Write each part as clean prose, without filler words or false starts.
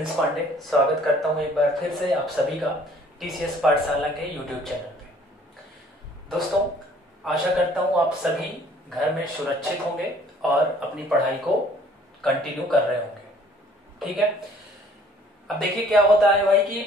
Prince Pandey स्वागत करता हूं एक बार फिर से आप सभी का टीसीएस पाठशाला के यूट्यूब चैनल पे। दोस्तों, आशा करता हूं आप सभी घर में सुरक्षित होंगे और अपनी पढ़ाई को कंटिन्यू कर रहे होंगे। ठीक है, अब देखिए क्या होता है भाई कि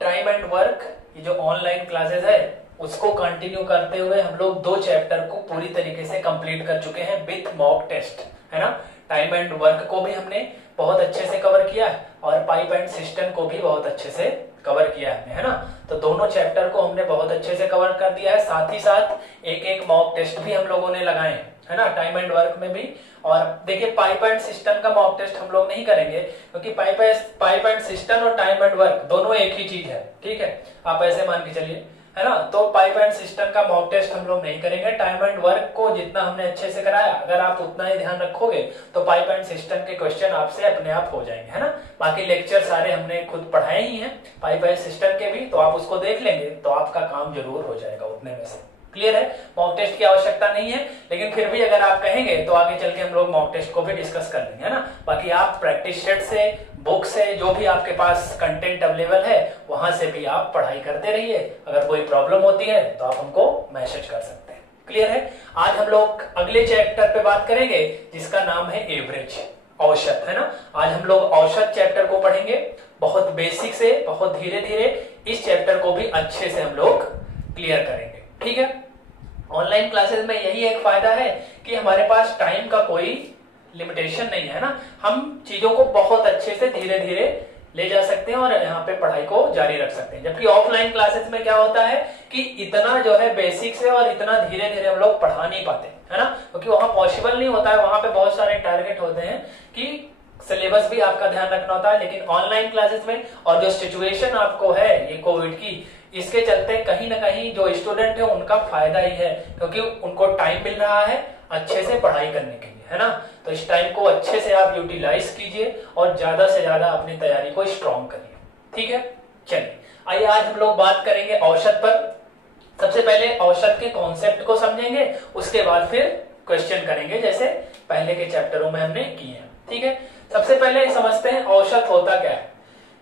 टाइम एंड वर्क ये जो ऑनलाइन क्लासेस है उसको कंटिन्यू करते हुए हम लोग 2 चैप्टर को पूरी तरीके से कंप्लीट कर चुके हैं विथ मॉक टेस्ट, है ना। टाइम एंड वर्क को भी हमने बहुत अच्छे से कवर किया है और पाइप एंड सिस्टम को भी बहुत अच्छे से कवर किया है ना। तो दोनों चैप्टर को हमने बहुत अच्छे से कवर कर दिया है। साथ ही साथ एक मॉक टेस्ट भी हम लोगों ने लगाए हैं, है ना, टाइम एंड वर्क में भी। और देखिए पाइप एंड सिस्टम का मॉक टेस्ट हम लोग नहीं करेंगे क्योंकि पाइप एंड सिस्टम और टाइम एंड वर्क दोनों एक ही चीज है। ठीक है, आप ऐसे मान के चलिए, है ना। तो पाइप एंड सिस्टम का मॉक टेस्ट हम लोग नहीं करेंगे। टाइम एंड वर्क को जितना हमने अच्छे से कराया, अगर आप उतना ही ध्यान रखोगे तो पाइप एंड सिस्टम के क्वेश्चन आपसे अपने आप हो जाएंगे, है ना। बाकी लेक्चर सारे हमने खुद पढ़ाए ही हैं पाइप एंड सिस्टम के भी, तो आप उसको देख लेंगे तो आपका काम जरूर हो जाएगा उतने में से। क्लियर है, मॉक टेस्ट की आवश्यकता नहीं है, लेकिन फिर भी अगर आप कहेंगे तो आगे चल के हम लोग मॉक टेस्ट को भी डिस्कस कर लेंगे, है ना। बाकी आप प्रैक्टिस सेट से, बुक से, जो भी आपके पास कंटेंट अवेलेबल है वहां से भी आप पढ़ाई करते रहिए। अगर कोई प्रॉब्लम होती है तो आप हमको मैसेज कर सकते हैं। क्लियर है, आज हम लोग अगले चैप्टर पे बात करेंगे जिसका नाम है एवरेज, औसत, है ना। आज हम लोग औसत चैप्टर को पढ़ेंगे, बहुत बेसिक से बहुत धीरे धीरे इस चैप्टर को भी अच्छे से हम लोग क्लियर करेंगे। ठीक है, ऑनलाइन क्लासेस में यही एक फायदा है कि हमारे पास टाइम का कोई लिमिटेशन नहीं है ना। हम चीजों को बहुत अच्छे से धीरे धीरे ले जा सकते हैं और यहाँ पे पढ़ाई को जारी रख सकते हैं। जबकि ऑफलाइन क्लासेस में क्या होता है कि इतना जो है बेसिक से और इतना धीरे धीरे हम लोग पढ़ा नहीं पाते, है ना, क्योंकि वहां पॉसिबल नहीं होता है। वहां पे बहुत सारे टारगेट होते हैं कि सिलेबस भी आपका ध्यान रखना होता है। लेकिन ऑनलाइन क्लासेस में और जो सिचुएशन आपको है ये कोविड की, इसके चलते कहीं ना कहीं जो स्टूडेंट है उनका फायदा ही है, क्योंकि उनको टाइम मिल रहा है अच्छे से पढ़ाई करने के लिए, है ना। तो इस टाइम को अच्छे से आप यूटिलाइज कीजिए और ज्यादा से ज्यादा अपनी तैयारी को स्ट्रॉन्ग करिए। ठीक है, चलिए आइए आज हम लोग बात करेंगे औसत पर। सबसे पहले औसत के कॉन्सेप्ट को समझेंगे, उसके बाद फिर क्वेश्चन करेंगे जैसे पहले के चैप्टरों में हमने किए हैं। ठीक है, सबसे पहले समझते हैं औसत होता क्या है।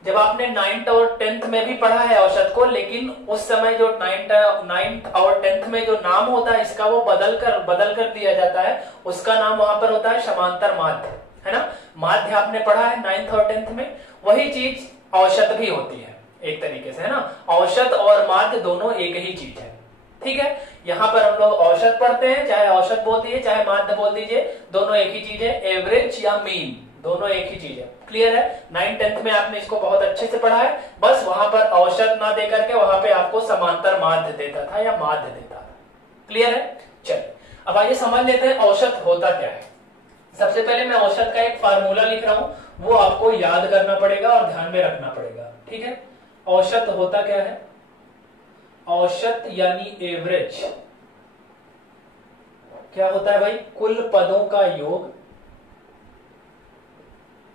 जब आपने 9th और 10th में भी पढ़ा है औसत को, लेकिन उस समय जो 9th और 10th में जो नाम होता है इसका वो बदल कर दिया जाता है। उसका नाम वहां पर होता है समांतर माध्य, है ना। माध्य आपने पढ़ा है 9th और 10th में, वही चीज औसत भी होती है एक तरीके से, है ना। औसत और माध्य दोनों एक ही चीज है। ठीक है, यहाँ पर हम लोग औसत पढ़ते हैं, चाहे औसत बोल दीजिए चाहे माध्य बोल दीजिए, दोनों एक ही चीज है। एवरेज या मीन दोनों एक ही चीज है। क्लियर है, 9th 10th में आपने इसको बहुत अच्छे से पढ़ा है। बस वहां पर औसत ना दे करके वहां पे आपको समांतर माध्य देता था या माध्य देता था। क्लियर है, चलिए अब आइए समझ लेते हैं औसत होता क्या है। सबसे पहले मैं औसत का एक फार्मूला लिख रहा हूं, वो आपको याद करना पड़ेगा और ध्यान में रखना पड़ेगा। ठीक है, औसत होता क्या है। औसत यानी एवरेज क्या होता है भाई, कुल पदों का योग,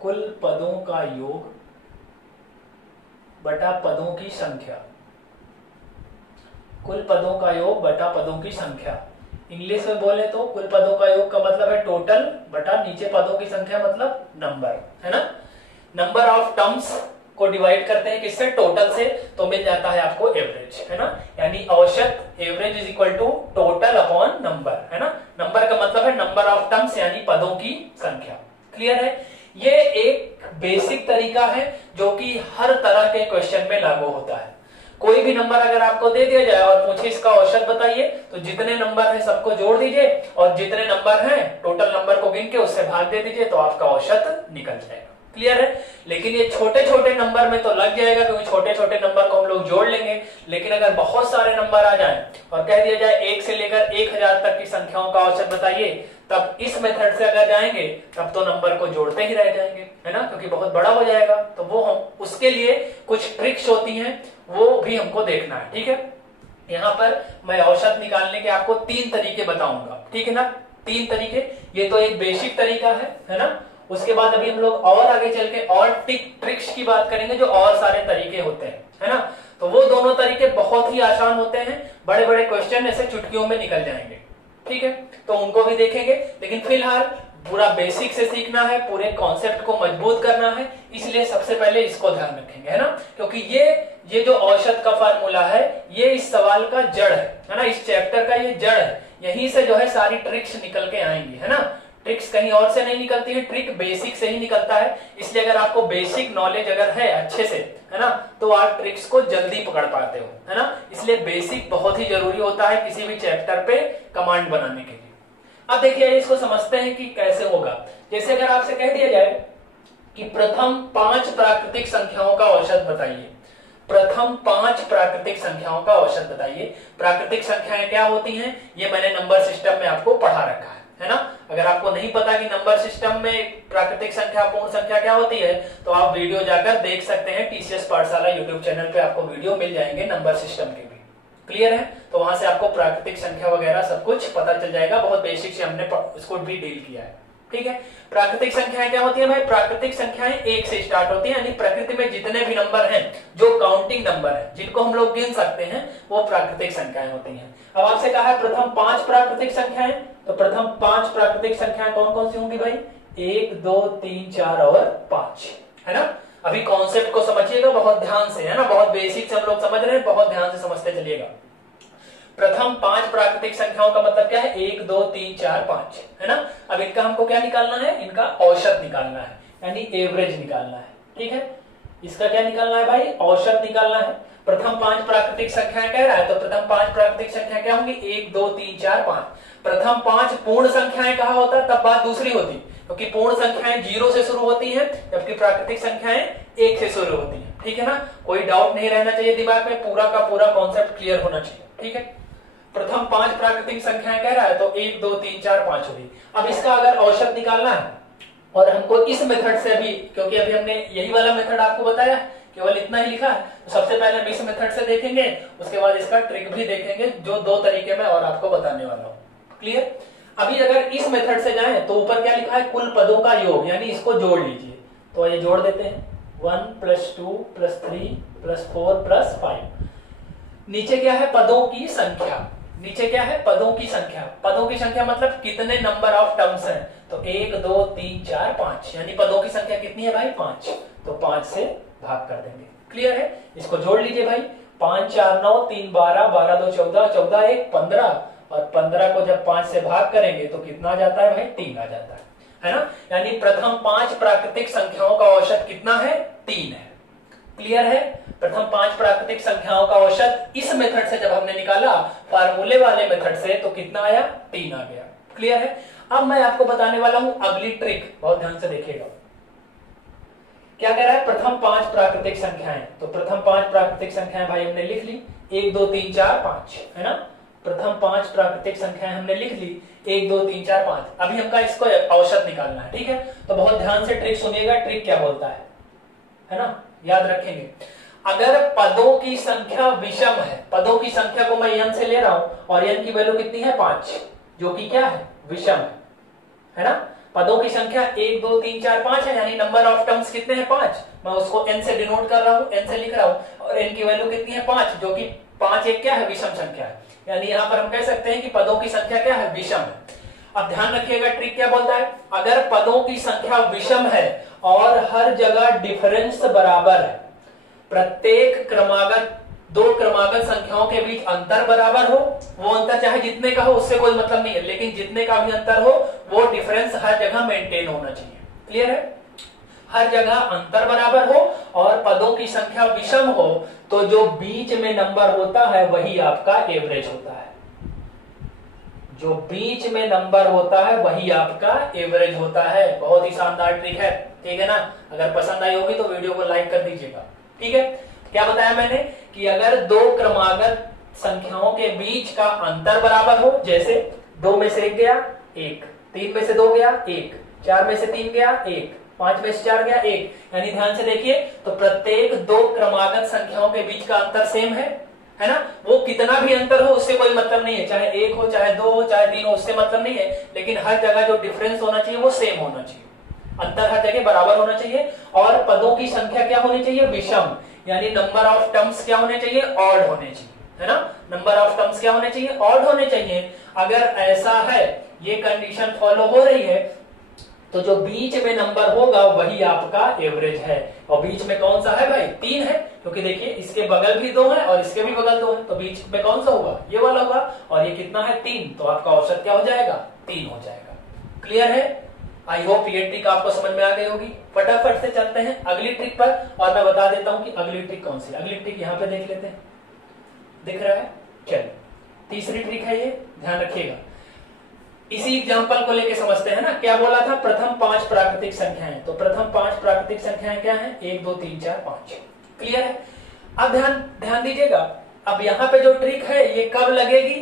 कुल पदों का योग बटा पदों की संख्या, कुल पदों का योग बटा पदों की संख्या। इंग्लिश में बोले तो कुल पदों का योग का मतलब है टोटल बटा नीचे पदों की संख्या मतलब नंबर, है ना। नंबर ऑफ टर्म्स को डिवाइड करते हैं किससे, टोटल से, तो मिल जाता है आपको एवरेज, है ना। यानी औसत average is equal to total upon number, है ना। नंबर का मतलब है नंबर ऑफ टर्म्स यानी पदों की संख्या। क्लियर है, ये एक बेसिक तरीका है जो कि हर तरह के क्वेश्चन में लागू होता है। कोई भी नंबर अगर आपको दे दिया जाए और पूछे इसका औसत बताइए, तो जितने नंबर है सबको जोड़ दीजिए और जितने नंबर हैं टोटल नंबर को गिन के उससे भाग दे दीजिए तो आपका औसत निकल जाएगा। क्लियर है, लेकिन ये छोटे छोटे नंबर में तो लग जाएगा क्योंकि छोटे छोटे नंबर को हम लोग जोड़ लेंगे। लेकिन अगर बहुत सारे नंबर आ जाएं और कह दिया जाए 1 से लेकर 1000 तक की संख्याओं का औसत बताइए, तब इस मेथड से अगर जाएंगे तब तो नंबर को जोड़ते ही रह जाएंगे, है ना, क्योंकि बहुत बड़ा हो जाएगा। तो वो हम उसके लिए कुछ ट्रिक्स होती हैं, वो भी हमको देखना है। ठीक है, यहाँ पर मैं औसत निकालने के आपको 3 तरीके बताऊंगा। ठीक है ना, 3 तरीके। ये तो एक बेसिक तरीका है ना। उसके बाद अभी हम लोग और आगे चल के और ट्रिक्स की बात करेंगे जो और सारे तरीके होते हैं, है ना। तो वो दोनों तरीके बहुत ही आसान होते हैं, बड़े बड़े क्वेश्चन ऐसे चुटकियों में निकल जाएंगे। ठीक है, तो उनको भी देखेंगे। लेकिन फिलहाल पूरा बेसिक से सीखना है, पूरे कॉन्सेप्ट को मजबूत करना है, इसलिए सबसे पहले इसको ध्यान रखेंगे, है ना, क्योंकि ये जो औसत का फार्मूला है ये इस सवाल का जड़ है ना, इस चैप्टर का ये जड़ है, यहीं से जो है सारी ट्रिक्स निकल के आएंगी, है ना। ट्रिक्स कहीं और से नहीं निकलती है, ट्रिक बेसिक से ही निकलता है, इसलिए अगर आपको बेसिक नॉलेज अगर है अच्छे से, है ना, तो आप ट्रिक्स को जल्दी पकड़ पाते हो, है ना, इसलिए बेसिक बहुत ही जरूरी होता है किसी भी चैप्टर पे कमांड बनाने के लिए। अब देखिए इसको समझते हैं कि कैसे होगा। जैसे अगर आपसे कह दिया जाए कि प्रथम 5 प्राकृतिक संख्याओं का औसत बताइए, प्रथम 5 प्राकृतिक संख्याओं का औसत बताइए। प्राकृतिक संख्याएं क्या होती हैं, ये मैंने नंबर सिस्टम में आपको पढ़ा रखा है ना। अगर आपको नहीं पता कि नंबर सिस्टम में प्राकृतिक संख्या पूर्ण संख्या क्या होती है, तो आप वीडियो जाकर देख सकते हैं, टीसीएस पाठशाला यूट्यूब चैनल पे आपको वीडियो मिल जाएंगे नंबर सिस्टम के भी, क्लियर है। तो वहां से आपको प्राकृतिक संख्या वगैरह सब कुछ पता चल जाएगा, बहुत बेसिक से हमने इसको भी डील किया है, ठीक है। प्राकृतिक संख्याएं क्या होती है भाई, प्राकृतिक संख्याएं 1 से स्टार्ट होती है, यानी प्रकृति में जितने भी नंबर हैं जो काउंटिंग नंबर है, जिनको हम लोग गिन सकते हैं, वो प्राकृतिक संख्याएं होती हैं। अब आपसे कहा है प्रथम 5 प्राकृतिक संख्याएं, तो प्रथम 5 प्राकृतिक संख्याएं कौन कौन सी होंगी भाई, 1 2 3 4 और 5, है ना। अभी कॉन्सेप्ट को समझिएगा बहुत ध्यान से, है ना, बहुत बेसिक से हम लोग समझ रहे हैं, बहुत ध्यान से समझते चलिएगा। प्रथम 5 प्राकृतिक संख्याओं का मतलब क्या है, 1 2 3 4 5, है ना। अब इनका हमको क्या निकालना है, इनका औसत निकालना है, यानी एवरेज निकालना है, ठीक है। इसका क्या निकालना है भाई, औसत निकालना है। प्रथम 5 प्राकृतिक संख्याएं कह रहा है, तो प्रथम 5 प्राकृतिक संख्या क्या होंगी, 1 2 3 4 5। प्रथम 5 पूर्ण संख्याएं कहा होता तब बात दूसरी होती, क्योंकि पूर्ण संख्याएं 0 से शुरू होती हैं, जबकि प्राकृतिक संख्याएं 1 से शुरू होती हैं, ठीक है ना। कोई डाउट नहीं रहना चाहिए दिमाग में, पूरा का पूरा कॉन्सेप्ट क्लियर होना चाहिए, ठीक है। प्रथम 5 प्राकृतिक संख्याएं कह रहा है, तो 1 2 3 4 5 होगी। अब इसका अगर औसत निकालना है, और हमको इस मेथड से भी, क्योंकि अभी हमने यही वाला मेथड आपको बताया, केवल इतना ही लिखा है, तो सबसे पहले हम इस मेथड से देखेंगे, उसके बाद इसका ट्रिक भी देखेंगे, जो 2 तरीके में और आपको बताने वाला हूं, क्लियर। अभी अगर इस मेथड से जाएं, तो ऊपर क्या लिखा है, कुल पदों का योग, यानी इसको जोड़ लीजिए, तो ये जोड़ देते हैं, 1 + 2 + 3 + 4 + 5। नीचे क्या है, पदों की संख्या, नीचे क्या है, पदों की संख्या। पदों की संख्या मतलब कितने नंबर ऑफ टर्म्स हैं, तो 1 2 3 4 5, यानी पदों की संख्या कितनी है भाई, 5, तो 5 से भाग कर देंगे, क्लियर है। इसको जोड़ लीजिए भाई, 5 4 9 3 12 12 2 14 14 1 15, और 15 को जब 5 से भाग करेंगे तो कितना आ जाता है भाई, 3 आ जाता है ना। यानी प्रथम 5 प्राकृतिक संख्याओं का औसत कितना है, 3 है, क्लियर है। प्रथम 5 प्राकृतिक संख्याओं का औसत इस मेथड से जब हमने निकाला, फार्मूले वाले मेथड से, तो कितना आया, 3 आ गया, क्लियर है। अब मैं आपको बताने वाला हूं अगली ट्रिक, बहुत ध्यान से देखिएगा। क्या कह रहा है, प्रथम 5 प्राकृतिक संख्याएं, तो प्रथम 5 प्राकृतिक संख्याएं भाई हमने लिख ली, 1 2 3 4 5, है ना। प्रथम 5 प्राकृतिक संख्याएं हमने लिख ली, 1 2 3 4 5। अभी हमका इसको औसत निकालना है, ठीक है। तो बहुत ध्यान से ट्रिक सुनिएगा, ट्रिक क्या बोलता है ना, याद रखेंगे। अगर पदों की संख्या विषम है, पदों की संख्या को मैं n से ले रहा हूं, और n की वैल्यू कितनी है, 5, जो कि क्या है, विषम है ना। पदों की संख्या 1 2 3 4 5 है, यानी नंबर ऑफ टर्म्स कितने हैं, 5। मैं उसको n से डिनोट कर रहा हूं, n से लिख रहा हूं, और n की वैल्यू कितनी है, 5, जो कि 5 एक क्या है, विषम संख्या है, यानी यहां पर हम कह सकते हैं कि पदों की संख्या क्या है, विषम है। अब ध्यान रखिएगा, ट्रिक क्या बोलता है, अगर पदों की संख्या विषम है और हर जगह डिफरेंस बराबर है, प्रत्येक क्रमागत 2 क्रमागत संख्याओं के बीच अंतर बराबर हो, वो अंतर चाहे जितने का हो उससे कोई मतलब नहीं है, लेकिन जितने का भी अंतर हो वो डिफरेंस हर जगह मेंटेन होना चाहिए, क्लियर है। हर जगह अंतर बराबर हो और पदों की संख्या विषम हो, तो जो बीच में नंबर होता है वही आपका एवरेज होता है, जो बीच में नंबर होता है वही आपका एवरेज होता है। बहुत ही शानदार ट्रिक है, ठीक है ना। अगर पसंद आई होगी तो वीडियो को लाइक कर दीजिएगा, ठीक है। क्या बताया मैंने कि अगर 2 क्रमागत संख्याओं के बीच का अंतर बराबर हो, जैसे 2 में से 1 गया 1, 3 में से 2 गया 1, 4 में से 3 गया 1, 5 में से 4 गया 1, यानी ध्यान से देखिए, तो प्रत्येक 2 क्रमागत संख्याओं के बीच का अंतर सेम है ना। वो कितना भी अंतर हो उससे कोई मतलब नहीं है, चाहे 1 हो चाहे 2 हो चाहे 3 हो, उससे मतलब नहीं है, लेकिन हर जगह जो डिफरेंस होना चाहिए वो सेम होना चाहिए, अंतर हर जगह बराबर होना चाहिए। और पदों की संख्या क्या होनी चाहिए, विषम, यानी नंबर ऑफ टर्म्स क्या होने चाहिए, ऑड होने चाहिए, है ना। नंबर ऑफ टर्म्स क्या होने चाहिए, ऑड होने चाहिए। अगर ऐसा है, ये कंडीशन फॉलो हो रही है, तो जो बीच में नंबर होगा वही आपका एवरेज है। और बीच में कौन सा है भाई? 3 है, क्योंकि देखिए इसके बगल भी 2 है और इसके भी बगल 2 है, तो बीच में कौन सा होगा? ये वाला होगा। और ये कितना है? 3, तो आपका औसत क्या हो जाएगा? 3 हो जाएगा। क्लियर है? आई होप ये ट्रिक आपको समझ में आ गई होगी। फटाफट से चलते हैं अगली ट्रिक पर, और मैं बता देता हूं कि अगली ट्रिक कौन सी। अगली ट्रिक यहाँ पे देख लेते हैं, दिख रहा है? चलिए, तीसरी ट्रिक है ये, ध्यान रखिएगा। इसी एग्जांपल को लेके समझते हैं ना। क्या बोला था? प्रथम 5 प्राकृतिक संख्याएं। तो प्रथम 5 प्राकृतिक संख्याएं क्या है? 1 2 3 4 5। क्लियर है? अब ध्यान दीजिएगा। अब यहाँ पे जो ट्रिक है ये कब लगेगी?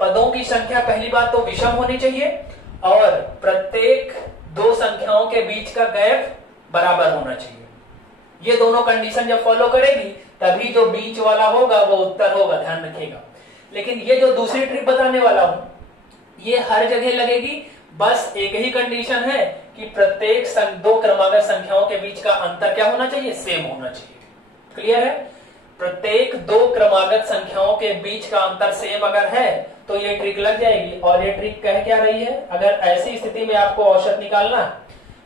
पदों की संख्या पहली बात तो विषम होनी चाहिए, और प्रत्येक 2 संख्याओं के बीच का गैप बराबर होना चाहिए। ये दोनों कंडीशन जब फॉलो करेगी तभी जो बीच वाला होगा वो उत्तर होगा। ध्यान रखिएगा। लेकिन ये जो दूसरी ट्रिक बताने वाला हूं ये हर जगह लगेगी, बस एक ही कंडीशन है कि प्रत्येक 2 क्रमागत संख्याओं के बीच का अंतर क्या होना चाहिए? सेम होना चाहिए। क्लियर है? प्रत्येक 2 क्रमागत संख्याओं के बीच का अंतर सेम अगर है तो ये ट्रिक लग जाएगी। और ये ट्रिक कह क्या रही है? अगर ऐसी स्थिति में आपको औसत निकालना,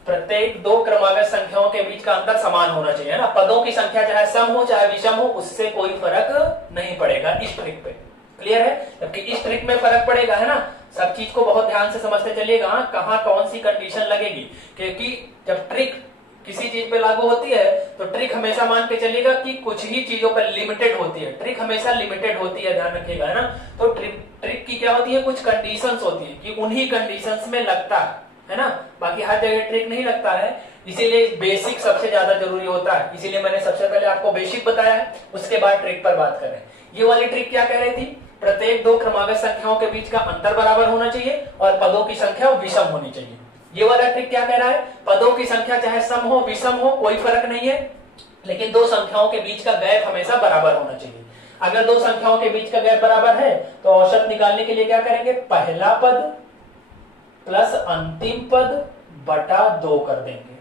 प्रत्येक 2 क्रमागत संख्याओं के बीच का अंतर समान होना चाहिए, है ना। पदों की संख्या चाहे सम हो चाहे विषम हो, उससे कोई फर्क नहीं पड़ेगा इस ट्रिक पे। क्लियर है? जबकि इस ट्रिक में फर्क पड़ेगा, है ना। सब चीज को बहुत ध्यान से समझते चलिएगा, कहाँ कौन सी कंडीशन लगेगी। क्योंकि जब ट्रिक किसी चीज पे लागू होती है तो ट्रिक हमेशा मान के चलिएगा कि कुछ ही चीजों पर लिमिटेड होती है। ट्रिक हमेशा लिमिटेड होती है, ध्यान रखिएगा, है ना। तो ट्रिक की क्या होती है? कुछ कंडीशंस होती है कि उन्हीं कंडीशंस में लगता है ना। बाकी हर जगह ट्रिक नहीं लगता है, इसीलिए बेसिक सबसे ज्यादा जरूरी होता है। इसीलिए मैंने सबसे पहले आपको बेसिक बताया है, उसके बाद ट्रिक पर बात करें। ये वाली ट्रिक क्या कह रही थी? प्रत्येक 2 क्रमागत संख्याओं के बीच का अंतर बराबर होना चाहिए और पदों की संख्या विषम होनी चाहिए। ये वाला ट्रिक क्या कह रहा है? पदों की संख्या चाहे सम हो विषम हो कोई फर्क नहीं है, लेकिन 2 संख्याओं के बीच का गैप हमेशा बराबर होना चाहिए। अगर 2 संख्याओं के बीच का गैप बराबर है तो औसत निकालने के लिए क्या करेंगे? पहला पद प्लस अंतिम पद बटा 2 कर देंगे।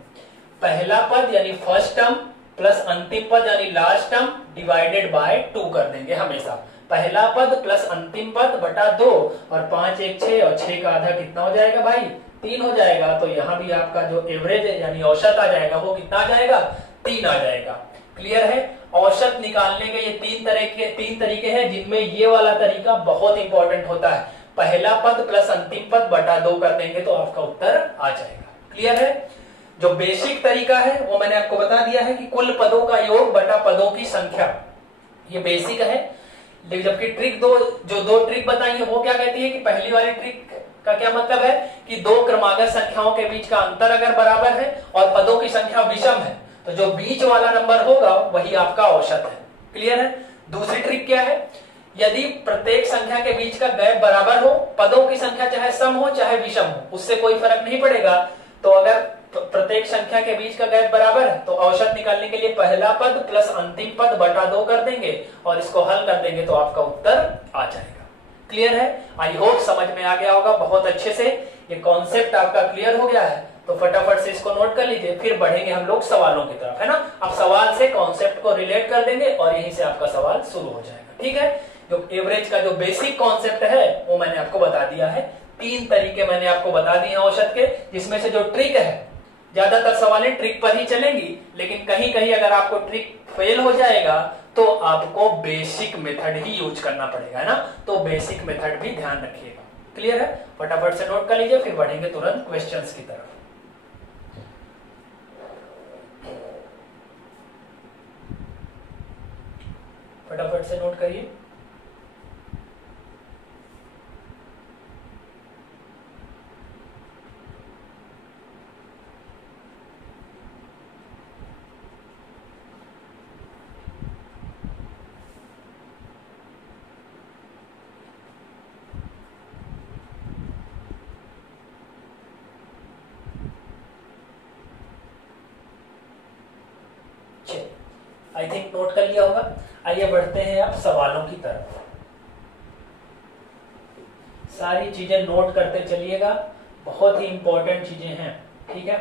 पहला पद यानी फर्स्ट टर्म प्लस अंतिम पद यानी लास्ट टर्म डिवाइडेड बाय 2 कर देंगे हमेशा। पहला पद प्लस अंतिम पद बटा 2, और 5 1 6, और 6 का आधा कितना हो जाएगा भाई? 3 हो जाएगा। तो यहाँ भी आपका जो एवरेज है यानी औसत आ जाएगा वो कितना आ जाएगा? 3 आ जाएगा। क्लियर है? औसत निकालने के ये 3 तरीके हैं, जिनमें ये वाला तरीका बहुत इंपॉर्टेंट होता है। पहला पद प्लस अंतिम पद बटा 2 कर देंगे तो आपका उत्तर आ जाएगा। क्लियर है? जो बेसिक तरीका है वो मैंने आपको बता दिया है कि कुल पदों का योग बटा पदों की संख्या, ये बेसिक है। जबकि ट्रिक जो दो ट्रिक बताई है वो क्या कहती है कि पहली वाली ट्रिक का क्या मतलब है कि 2 क्रमागत संख्याओं के बीच का अंतर अगर बराबर है और पदों की संख्या विषम है तो जो बीच वाला नंबर होगा वही आपका औसत है। क्लियर है? दूसरी ट्रिक क्या है? यदि प्रत्येक संख्या के बीच का गैप बराबर हो, पदों की संख्या चाहे सम हो चाहे विषम हो, उससे कोई फर्क नहीं पड़ेगा। तो अगर प्रत्येक संख्या के बीच का गैप बराबर है तो औसत निकालने के लिए पहला पद प्लस अंतिम पद बटा 2 कर देंगे और इसको हल कर देंगे तो आपका उत्तर आ जाएगा। क्लियर है? आई होप समझ में आ गया होगा बहुत अच्छे से। ये कॉन्सेप्ट आपका क्लियर हो गया है तो फटाफट से इसको नोट कर लीजिए, फिर बढ़ेंगे हम लोग सवालों की तरफ, है ना। अब सवाल से कॉन्सेप्ट को रिलेट कर देंगे और यहीं से आपका सवाल शुरू हो जाएगा। ठीक है? जो एवरेज का जो बेसिक कॉन्सेप्ट है वो मैंने आपको बता दिया है। 3 तरीके मैंने आपको बता दिए हैं औसत के, जिसमें से जो ट्रिक है, ज्यादातर सवालें ट्रिक पर ही चलेंगी, लेकिन कहीं कहीं अगर आपको ट्रिक फेल हो जाएगा तो आपको बेसिक मेथड ही यूज करना पड़ेगा, है ना। तो बेसिक मेथड भी ध्यान रखिएगा। क्लियर है? फटाफट से नोट कर लीजिए, फिर बढ़ेंगे तुरंत क्वेश्चंस की तरफ। फटाफट से नोट करिए। आई थिंक नोट कर लिया होगा। आइए बढ़ते हैं अब सवालों की तरफ। सारी चीजें नोट करते चलिएगा, बहुत ही इंपॉर्टेंट चीजें हैं। ठीक है?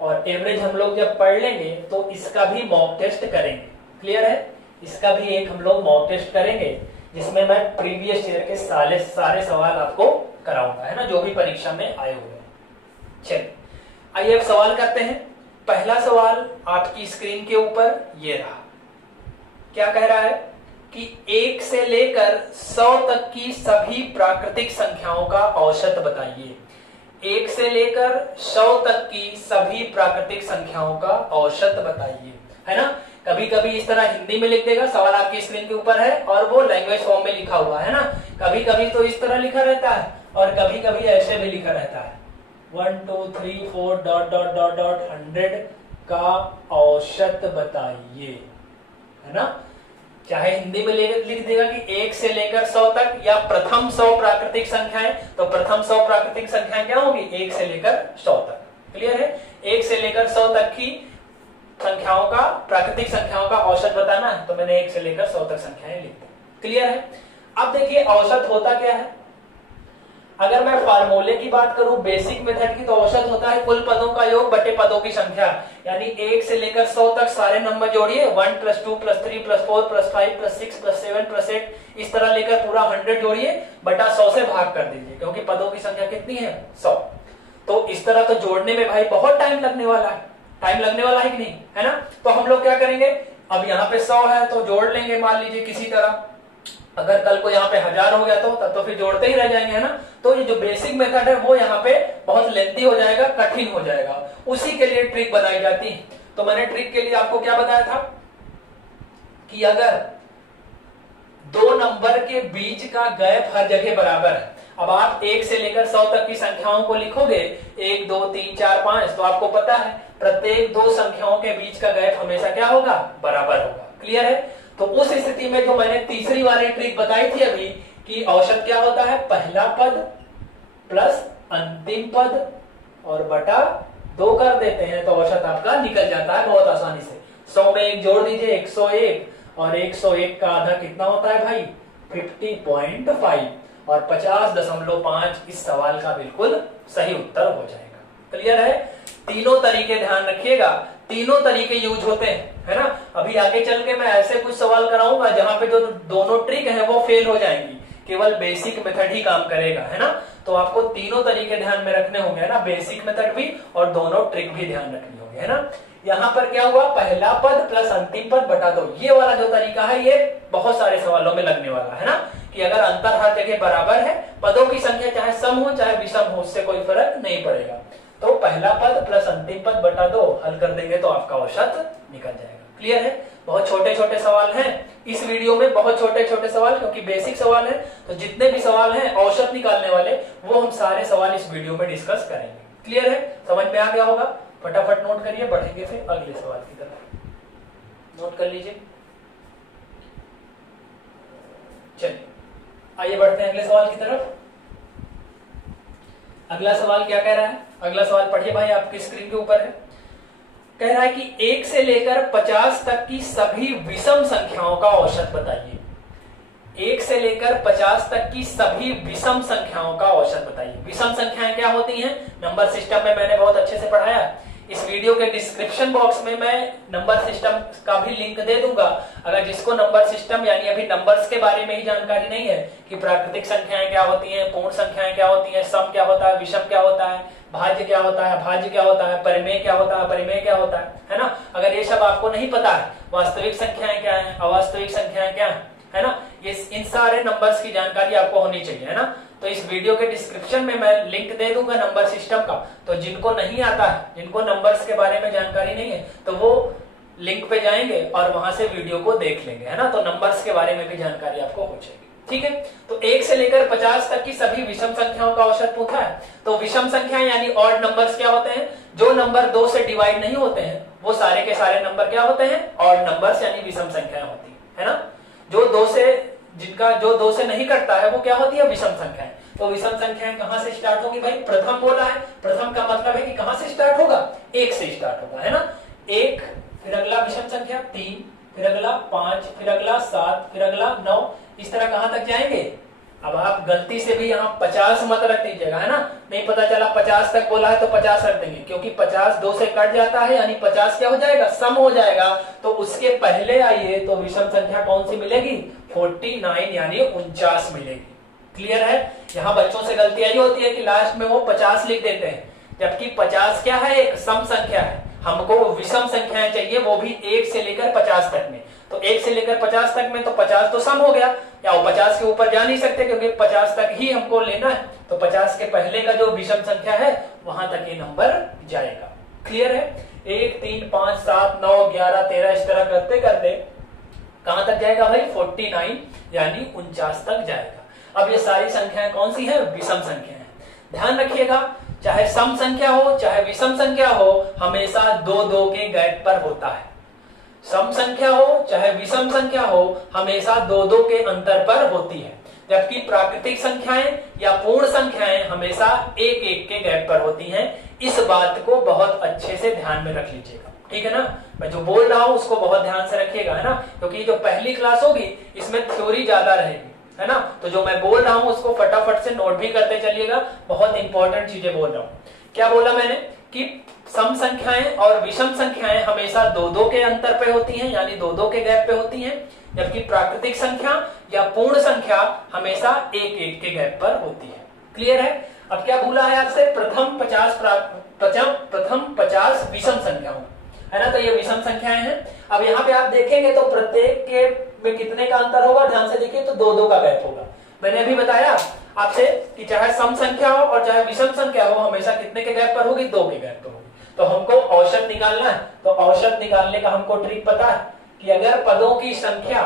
और एवरेज हम लोग जब पढ़ लेंगे तो इसका भी मॉक टेस्ट करेंगे। क्लियर है? इसका भी एक हम लोग मॉक टेस्ट करेंगे जिसमें मैं प्रीवियस ईयर के सारे सवाल आपको कराऊंगा, है ना, जो भी परीक्षा में आए हुए हैं। चलिए आइए अब सवाल करते हैं। पहला सवाल आपकी स्क्रीन के ऊपर ये रहा। क्या कह रहा है कि 1 से लेकर 100 तक की सभी प्राकृतिक संख्याओं का औसत बताइए। 1 से लेकर 100 तक की सभी प्राकृतिक संख्याओं का औसत बताइए, है ना। कभी कभी इस तरह हिंदी में लिख देगा, सवाल आपकी स्क्रीन के ऊपर है और वो लैंग्वेज फॉर्म में लिखा हुआ है ना। कभी कभी तो इस तरह लिखा रहता है और कभी कभी ऐसे भी लिखा रहता है 1 2 3 4 डॉट डॉट डॉट डॉट 100 का औसत बताइए, है ना। चाहे हिंदी में लिख देगा कि 1 से लेकर 100 तक या प्रथम 100 प्राकृतिक संख्याएं, तो प्रथम 100 प्राकृतिक संख्याएं क्या होगी 1 से लेकर 100 तक। क्लियर है। 1 से लेकर 100 तक की संख्याओं का, प्राकृतिक संख्याओं का औसत बताना है, तो मैंने 1 से लेकर 100 तक संख्याएं लिख दी। क्लियर है। अब देखिए औसत होता क्या है। अगर मैं फार्मूले की बात करूं बेसिक मेथड की, तो औसत होता है कुल पदों का योग बटे पदों की संख्या। यानी 1 से लेकर 100 तक सारे नंबर जोड़िए, 1 + 2 + 3 + 4 + 5 + 6 + 7 + 8 इस तरह लेकर पूरा 100 जोड़िए, बटा 100 से भाग कर दीजिए, क्योंकि पदों की संख्या कितनी है 100। तो इस तरह तो जोड़ने में भाई बहुत टाइम लगने वाला है, टाइम लगने वाला है कि नहीं, है ना। तो हम लोग क्या करेंगे, अब यहाँ पे 100 है तो जोड़ लेंगे मान लीजिए किसी तरह। अगर कल को यहाँ पे 1000 हो गया तो तब तो फिर जोड़ते ही रह जाएंगे, है ना। तो ये जो बेसिक मेथड है वो यहाँ पे बहुत लेंथी हो जाएगा, कठिन हो जाएगा। उसी के लिए ट्रिक बनाई जाती है। तो मैंने ट्रिक के लिए आपको क्या बताया था कि अगर दो नंबर के बीच का गैप हर जगह बराबर है, अब आप 1 से लेकर 100 तक की संख्याओं को लिखोगे 1 2 3 4 5, तो आपको पता है प्रत्येक दो संख्याओं के बीच का गैप हमेशा क्या होगा बराबर होगा। क्लियर है। तो उस स्थिति में जो मैंने तीसरी वाली ट्रिक बताई थी अभी कि औसत क्या होता है, पहला पद प्लस अंतिम पद और बटा 2 कर देते हैं तो औसत आपका निकल जाता है बहुत आसानी से। 100 में 1 जोड़ दीजिए 101 और 101 का आधा कितना होता है भाई 50.5 और 50.5 इस सवाल का बिल्कुल सही उत्तर हो जाएगा। क्लियर है। तीनों तरीके ध्यान रखिएगा, तीनों तरीके यूज होते हैं, है ना। अभी आगे चल के मैं ऐसे कुछ सवाल कराऊंगा जहां पे जो दोनों ट्रिक है वो फेल हो जाएंगी, केवल बेसिक मेथड ही काम करेगा, है ना। तो आपको तीनों तरीके ध्यान में रखने होंगे, है ना, बेसिक मेथड भी और दोनों ट्रिक भी ध्यान रखनी होगी, है ना। यहाँ पर क्या हुआ, पहला पद प्लस अंतिम पद बटा 2, ये वाला जो तरीका है ये बहुत सारे सवालों में लगने वाला है ना, कि अगर अंतर हर जगह बराबर है, पदों की संख्या चाहे सम हो चाहे विषम हो, उससे कोई फर्क नहीं पड़ेगा। तो पहला पद प्लस अंतिम पद बटा 2 हल कर देंगे तो आपका औसत निकल जाएगा। क्लियर है। बहुत छोटे छोटे सवाल हैं इस वीडियो में, बहुत छोटे छोटे सवाल, क्योंकि बेसिक सवाल है। तो जितने भी सवाल हैं औसत निकालने वाले वो हम सारे सवाल इस वीडियो में डिस्कस करेंगे। क्लियर है, समझ में आ गया होगा। फटाफट नोट करिए, बढ़ेंगे फिर अगले सवाल की तरफ। नोट कर लीजिए। चलिए आइए बढ़ते हैं अगले सवाल की तरफ। अगला सवाल क्या कह रहा है, अगला सवाल पढ़िए भाई, आपकी स्क्रीन के ऊपर है। कह रहा है कि 1 से लेकर 50 तक की सभी विषम संख्याओं का औसत बताइए। 1 से लेकर 50 तक की सभी विषम संख्याओं का औसत बताइए। विषम संख्याएं क्या होती हैं, नंबर सिस्टम में मैंने बहुत अच्छे से पढ़ाया। इस वीडियो के डिस्क्रिप्शन बॉक्स में मैं नंबर सिस्टम का भी लिंक दे दूंगा। अगर जिसको नंबर सिस्टम यानी अभी नंबर्स के बारे में ही जानकारी नहीं है कि प्राकृतिक संख्याएं क्या होती हैं, पूर्ण संख्याएं क्या होती हैं, सम क्या होता है, विषम क्या होता है, भाज्य क्या होता है, अभाज्य क्या होता है, परिमेय क्या होता है, परिमेय क्या होता है ना। अगर ये सब आपको नहीं पता है, वास्तविक संख्याएं क्या है, अवास्तविक संख्याएं क्या है ना, ये इन सारे नंबर्स की जानकारी आपको होनी चाहिए, है ना। तो इस वीडियो के डिस्क्रिप्शन में मैं लिंक दे दूंगा नंबर सिस्टम का। तो जिनको नहीं आता है, जिनको नंबर्स के बारे में जानकारी नहीं है, तो वो लिंक पे जाएंगे और वहां से वीडियो को देख लेंगे, है ना। तो नंबर्स के बारे में भी जानकारी आपको हो जाएगी। ठीक है। तो 1 से लेकर 50 तक की सभी विषम संख्याओं का औसत पूछा है। तो विषम संख्या यानी ऑड नंबर्स क्या होते हैं, जो नंबर 2 से डिवाइड नहीं होते हैं वो सारे के सारे नंबर क्या होते हैं, ऑड नंबर्स यानी विषम संख्याएं होती है ना। जो 2 से जिनका जो 2 से नहीं कटता है वो क्या होती है, विषम संख्याएं। तो विषम संख्याएं कहां से स्टार्ट होगी भाई, प्रथम बोला है, प्रथम का मतलब है कि कहां से स्टार्ट होगा, 1 से स्टार्ट होगा, है ना। 1, फिर अगला विषम संख्या 3, फिर अगला 5, फिर अगला 7, फिर अगला 9, इस तरह कहां तक जाएंगे। अब आप गलती से भी यहाँ 50 मत रख दीजिएगा, है ना। नहीं पता चला 50 तक बोला है तो 50 रख देंगे, क्योंकि 50 2 से कट जाता है यानी 50 क्या हो जाएगा, सम हो जाएगा। तो उसके पहले आइए तो विषम संख्या कौन सी मिलेगी, 49 यानी 49 मिलेगी। क्लियर है। यहाँ बच्चों से गलती आई होती है कि लास्ट में वो 50 लिख देते हैं, जबकि 50 क्या है, एक सम संख्या है। हमको विषम संख्याएं चाहिए, वो भी 1 से लेकर 50 तक में। तो 1 से लेकर 50 तक में तो 50 तो सम हो गया, या वो 50 के ऊपर जा नहीं सकते क्योंकि 50 तक ही हमको लेना है। तो 50 के पहले का जो विषम संख्या है वहां तक ये नंबर जाएगा। क्लियर है? 1 3 5 7 9 11 13 इस तरह करते करते कहां तक जाएगा भाई, 49 यानी 49 तक जाएगा। अब ये सारी संख्याएं कौन सी है, विषम संख्या है। ध्यान रखिएगा, चाहे सम संख्या हो चाहे विषम संख्या हो, हमेशा 2-2 के गैप पर होता है। सम संख्या हो चाहे विषम संख्या हो, हमेशा 2-2 के अंतर पर होती है। जबकि प्राकृतिक संख्याएं या पूर्ण संख्याएं हमेशा 1-1 के गैप पर होती हैं। इस बात को बहुत अच्छे से ध्यान में रख लीजिएगा, ठीक है ना। मैं जो बोल रहा हूं उसको बहुत ध्यान से रखिएगा, है ना, क्योंकि जो पहली क्लास होगी इसमें थ्योरी ज्यादा रहेगी, है ना। तो जो मैं बोल रहा हूं उसको फटाफट से नोट भी करते चलिएगा, बहुत इंपॉर्टेंट चीजें बोल रहा हूं। क्या बोला मैंने कि सम संख्याएं और विषम संख्याएं हमेशा 2-2 के अंतर पे होती हैं, यानी 2-2 के गैप पे होती हैं। जबकि प्राकृतिक संख्या या पूर्ण संख्या हमेशा 1-1 के गैप पर होती है। क्लियर है? अब क्या भूला है आपसे, प्रथम 50 विषम संख्याओं, है ना। तो ये विषम संख्याएं हैं। अब यहाँ पे आप देखेंगे तो प्रत्येक के में कितने का अंतर होगा, ध्यान से देखिए, तो 2-2 का गैप होगा। मैंने अभी बताया आपसे कि चाहे सम संख्या हो और चाहे विषम संख्या हो, हमेशा कितने के गैप पर होगी, 2 के गैप पर होगी। तो हमको औसत निकालना है, तो औसत निकालने का हमको ट्रिक पता है कि अगर पदों की संख्या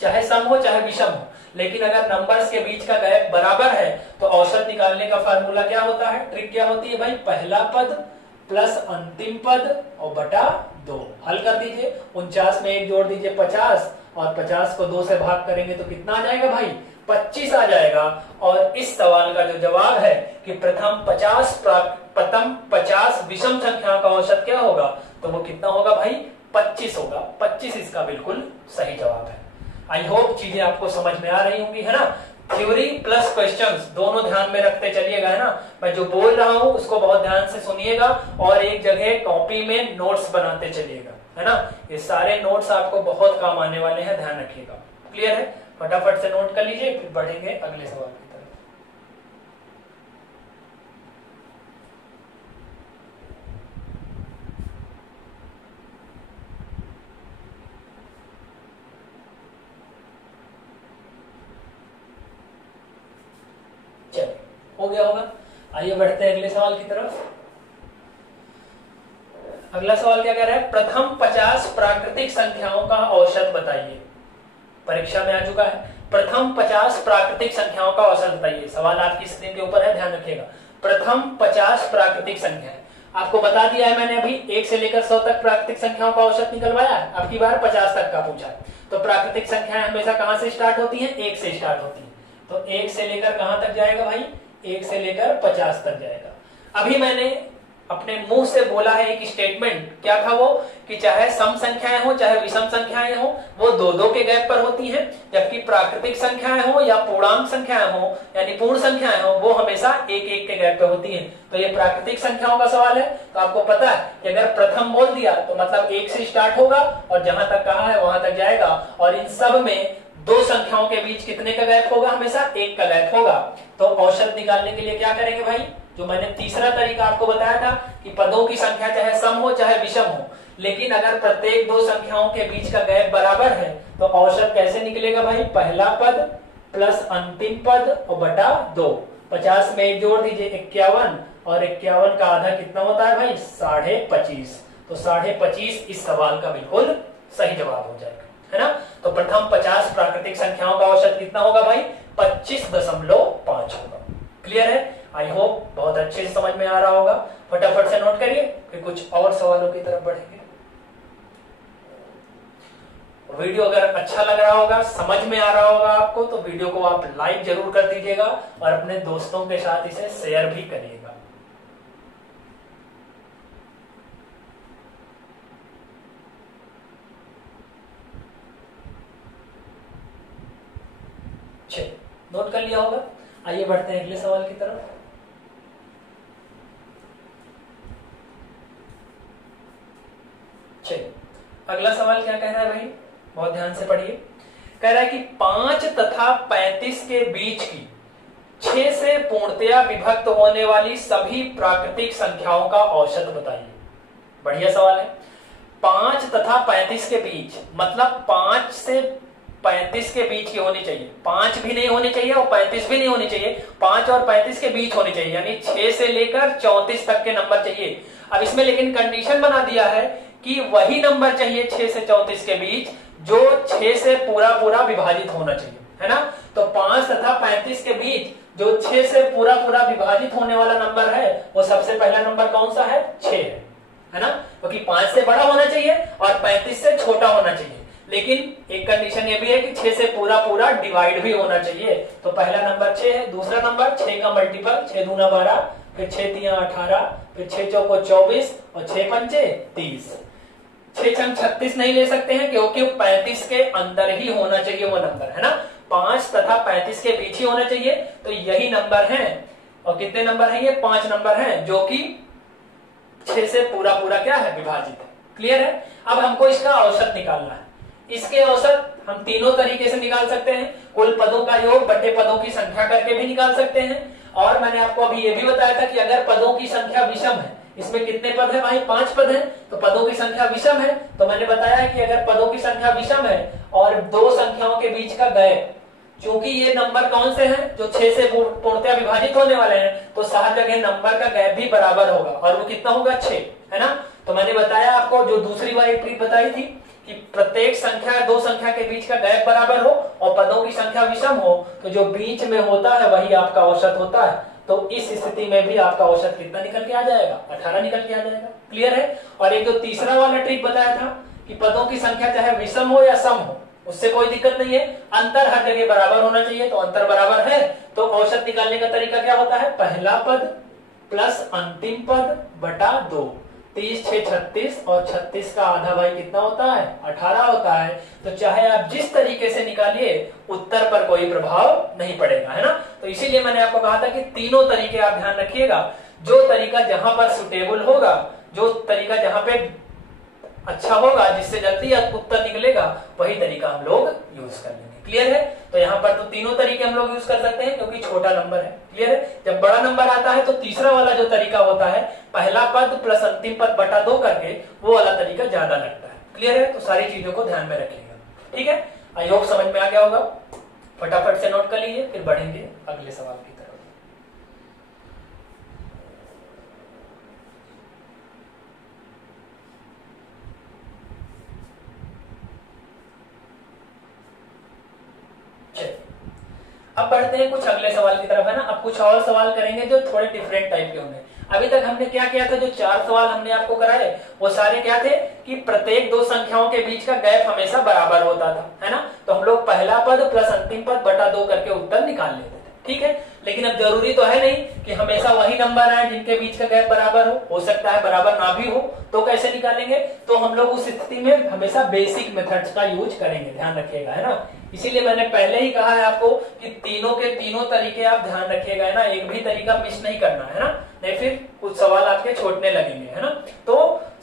चाहे सम हो चाहे विषम हो, लेकिन अगर नंबर्स के बीच का गैप बराबर है, तो औसत निकालने का फार्मूला क्या होता है, ट्रिक क्या होती है भाई, पहला पद प्लस अंतिम पद और बटा 2। हल कर दीजिए, 49 में 1 जोड़ दीजिए 50, और 50 को 2 से भाग करेंगे तो कितना आ जाएगा भाई, 25 आ जाएगा। और इस सवाल का जो जवाब है कि प्रथम 50 विषम संख्याओं का औसत क्या होगा, तो वो कितना होगा भाई, 25 होगा। 25 इसका बिल्कुल सही जवाब है। आई होप चीजें आपको समझ में आ रही होंगी, है ना। थ्योरी प्लस क्वेश्चंस दोनों ध्यान में रखते चलिएगा, है ना। मैं जो बोल रहा हूं उसको बहुत ध्यान से सुनिएगा और एक जगह कॉपी में नोट्स बनाते चलिएगा, है ना। ये सारे नोट्स आपको बहुत काम आने वाले हैं, ध्यान रखिएगा। क्लियर है? फटाफट से नोट कर लीजिए, फिर बढ़ेंगे अगले सवाल की तरफ। चलिए, हो गया होगा। आइए बढ़ते हैं अगले सवाल की तरफ। अगला सवाल क्या कह रहा है, प्रथम 50 प्राकृतिक संख्याओं का औसत बताइए। परीक्षा में आ चुका है, प्रथम 50 प्राकृतिक संख्याओं का औसत बताइए। सवाल आपकी स्क्रीन के ऊपर है, ध्यान रखिएगा। प्रथम 50 प्राकृतिक संख्याएं, आपको बता दिया है मैंने अभी, 1 से लेकर 100 तक प्राकृतिक संख्याओं का औसत निकलवाया है। अब की बार 50 तक का पूछा है। तो प्राकृतिक संख्याएं हमेशा कहां से स्टार्ट होती हैं, 1 से स्टार्ट होती है। तो 1 से लेकर कहां तक जाएगा भाई, 1 से लेकर 50 तक जाएगा। अभी मैंने अपने मुंह से बोला है एक स्टेटमेंट, क्या था वो, कि चाहे सम संख्याएं हो चाहे विषम संख्याएं हो, वो 2-2 के गैप पर होती हैं। जबकि प्राकृतिक संख्याएं हो या पूर्णांक संख्याएं हो यानी पूर्ण संख्याएं हो, वो हमेशा 1-1 के गैप पे होती हैं। तो ये प्राकृतिक संख्याओं का सवाल है। तो आपको पता है कि अगर प्रथम बोल दिया तो मतलब 1 से स्टार्ट होगा और जहां तक कहा है वहां तक जाएगा। और इन सब में 2 संख्याओं के बीच कितने का गैप होगा, हमेशा 1 का गैप होगा। तो औसत निकालने के लिए क्या करेंगे भाई, जो मैंने तीसरा तरीका आपको बताया था कि पदों की संख्या चाहे सम हो चाहे विषम हो, लेकिन अगर प्रत्येक 2 संख्याओं के बीच का गैप बराबर है, तो औसत कैसे निकलेगा भाई, पहला पद प्लस अंतिम पद और बटा 2। 50 में 1 जोड़ दीजिए 51, और 51 का आधा कितना होता है भाई, 25.5। तो 25.5 इस सवाल का बिल्कुल सही जवाब हो जाएगा, है ना। तो प्रथम 50 प्राकृतिक संख्याओं का औसत कितना होगा भाई, 25.5 होगा। क्लियर है? आई होप बहुत अच्छे से समझ में आ रहा होगा। फटाफट से नोट करिए, फिर कुछ और सवालों की तरफ बढ़ेंगे। वीडियो अगर अच्छा लग रहा होगा, समझ में आ रहा होगा आपको, तो वीडियो को आप लाइक जरूर कर दीजिएगा और अपने दोस्तों के साथ इसे शेयर भी करिएगा। चलिए, नोट कर लिया होगा। आइए बढ़ते हैं अगले सवाल की तरफ। चलिए, अगला सवाल क्या कह रहा है भाई, बहुत ध्यान से पढ़िए। कह रहा है कि 5 तथा 35 के बीच की 6 6 से पूर्णतया विभक्त होने वाली सभी प्राकृतिक संख्याओं का औसत बताइए। बढ़िया सवाल है। 5 तथा 35 के बीच, मतलब 5 से 35 के बीच की होनी चाहिए, 5 भी नहीं होनी चाहिए और 35 भी नहीं होनी चाहिए, 5 और 35 के बीच होनी चाहिए, यानी 6 से लेकर 34 तक के नंबर चाहिए। अब इसमें लेकिन कंडीशन बना दिया है कि वही नंबर चाहिए 6 से 34 के बीच जो 6 से पूरा पूरा विभाजित होना चाहिए, है ना। तो 5 तथा 35 के बीच जो 6 से पूरा पूरा विभाजित होने वाला नंबर है वो सबसे पहला नंबर कौन सा है? 6 है ना, क्योंकि 5 से बड़ा होना चाहिए और 35 से छोटा होना चाहिए। लेकिन एक कंडीशन ये भी है कि 6 से पूरा पूरा डिवाइड भी होना चाहिए। तो पहला नंबर 6 है। दूसरा नंबर 6 का मल्टीपल, 6 दूना 12, फिर 6 तिया 18, फिर 6 चौको 24 और 6 पंचे 30। 6 छंग 36 नहीं ले सकते हैं क्योंकि 35 के अंदर ही होना चाहिए वो नंबर, है ना। 5 तथा 35 के बीच ही होना चाहिए। तो यही नंबर है। और कितने नंबर है ये? 5 नंबर है जो कि 6 से पूरा पूरा क्या है? विभाजित है। क्लियर है। अब हमको इसका औसत निकालना है। इसके औसत हम तीनों तरीके से निकाल सकते हैं। कुल पदों का योग बटे पदों की संख्या करके भी निकाल सकते हैं। और मैंने आपको अभी ये भी बताया था कि अगर पदों की संख्या विषम है, इसमें कितने पद है भाई? 5 पद है, तो पदों की संख्या विषम है। तो मैंने बताया है कि अगर पदों की संख्या विषम है और दो संख्याओं के बीच का गैप, चूंकि ये नंबर कौन से हैं? जो 6 से पूर्णतया विभाजित होने वाले हैं, तो हर जगह नंबर का गैप भी बराबर होगा। और वो कितना होगा? 6, है ना। तो मैंने बताया आपको, जो दूसरी वाली ट्रिक बताई थी कि प्रत्येक संख्या, दो संख्या के बीच का गैप बराबर हो और पदों की संख्या विषम हो, तो जो बीच में होता है वही आपका औसत होता है। तो इस स्थिति में भी आपका औसत कितना निकल के आ जाएगा? 18 निकल के आ जाएगा। क्लियर है। और एक जो तीसरा वाला ट्रिक बताया था कि पदों की संख्या चाहे विषम हो या सम हो, उससे कोई दिक्कत नहीं है, अंतर हर जगह बराबर होना चाहिए। तो अंतर बराबर है तो औसत निकालने का तरीका क्या होता है? पहला पद प्लस अंतिम पद बटा 2। 30 6 36 और 36 का आधा भाई कितना होता है? 18 होता है। तो चाहे आप जिस तरीके से निकालिए उत्तर पर कोई प्रभाव नहीं पड़ेगा, है ना। तो इसीलिए मैंने आपको कहा था कि तीनों तरीके आप ध्यान रखिएगा। जो तरीका जहां पर सुटेबल होगा, जो तरीका जहां पे अच्छा होगा, जिससे जल्दी उत्तर निकलेगा, वही तरीका हम लोग यूज कर लेंगे। क्लियर है। तो यहाँ पर तो तीनों तरीके हम लोग यूज कर सकते हैं क्योंकि छोटा नंबर है। क्लियर है। जब बड़ा नंबर आता है तो तीसरा वाला जो तरीका होता है, पहला पद प्लस अंतिम पद बटा 2 करके, वो वाला तरीका ज्यादा लगता है। क्लियर है। तो सारी चीजों को ध्यान में रखिएगा। ठीक है। आई होप समझ में आ गया होगा। फटाफट से नोट कर लीजिए, फिर बढ़ेंगे अगले सवाल की तरफ। अब बढ़ते हैं कुछ अगले सवाल की तरफ, है ना। अब कुछ और सवाल करेंगे जो थोड़े डिफरेंट टाइप के होंगे। अभी तक हमने क्या किया था? जो 4 सवाल हमने आपको कराए वो सारे क्या थे कि प्रत्येक दो संख्याओं के बीच का गैप हमेशा बराबर होता था, है ना। तो हम लोग पहला पद प्लस अंतिम पद बटा 2 करके उत्तर निकाल लेते थे। ठीक है। लेकिन अब जरूरी तो है नहीं कि हमेशा वही नंबर आए जिनके बीच का गैप बराबर हो सकता है बराबर ना भी हो। तो कैसे निकालेंगे? तो हम लोग उस स्थिति में हमेशा बेसिक मेथड्स का यूज करेंगे, ध्यान रखिएगा, है ना। इसीलिए मैंने पहले ही कहा है आपको कि तीनों के तीनों तरीके आप ध्यान रखिएगा, है ना। एक भी तरीका मिस नहीं करना, है ना, नहीं फिर कुछ सवाल आपके छूटने लगेंगे, है ना। तो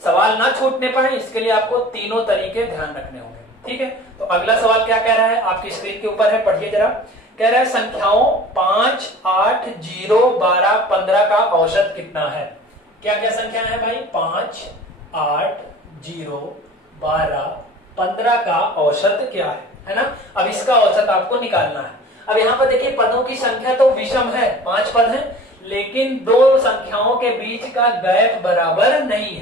सवाल ना छूटने पाए इसके लिए आपको तीनों तरीके ध्यान रखने होंगे। ठीक है। तो अगला सवाल क्या कह रहा है? आपकी स्क्रीन के ऊपर है, पढ़िए जरा। कह रहा है संख्याओं 5 8 0 12 15 का औसत कितना है? क्या क्या संख्या है भाई? 5 8 0 12 15 का औसत क्या है ना। अब इसका औसत आपको निकालना है। अब यहाँ पर देखिए पदों की संख्या तो विषम है, 5 पद है, लेकिन दो संख्याओं के बीच का गैप बराबर नहीं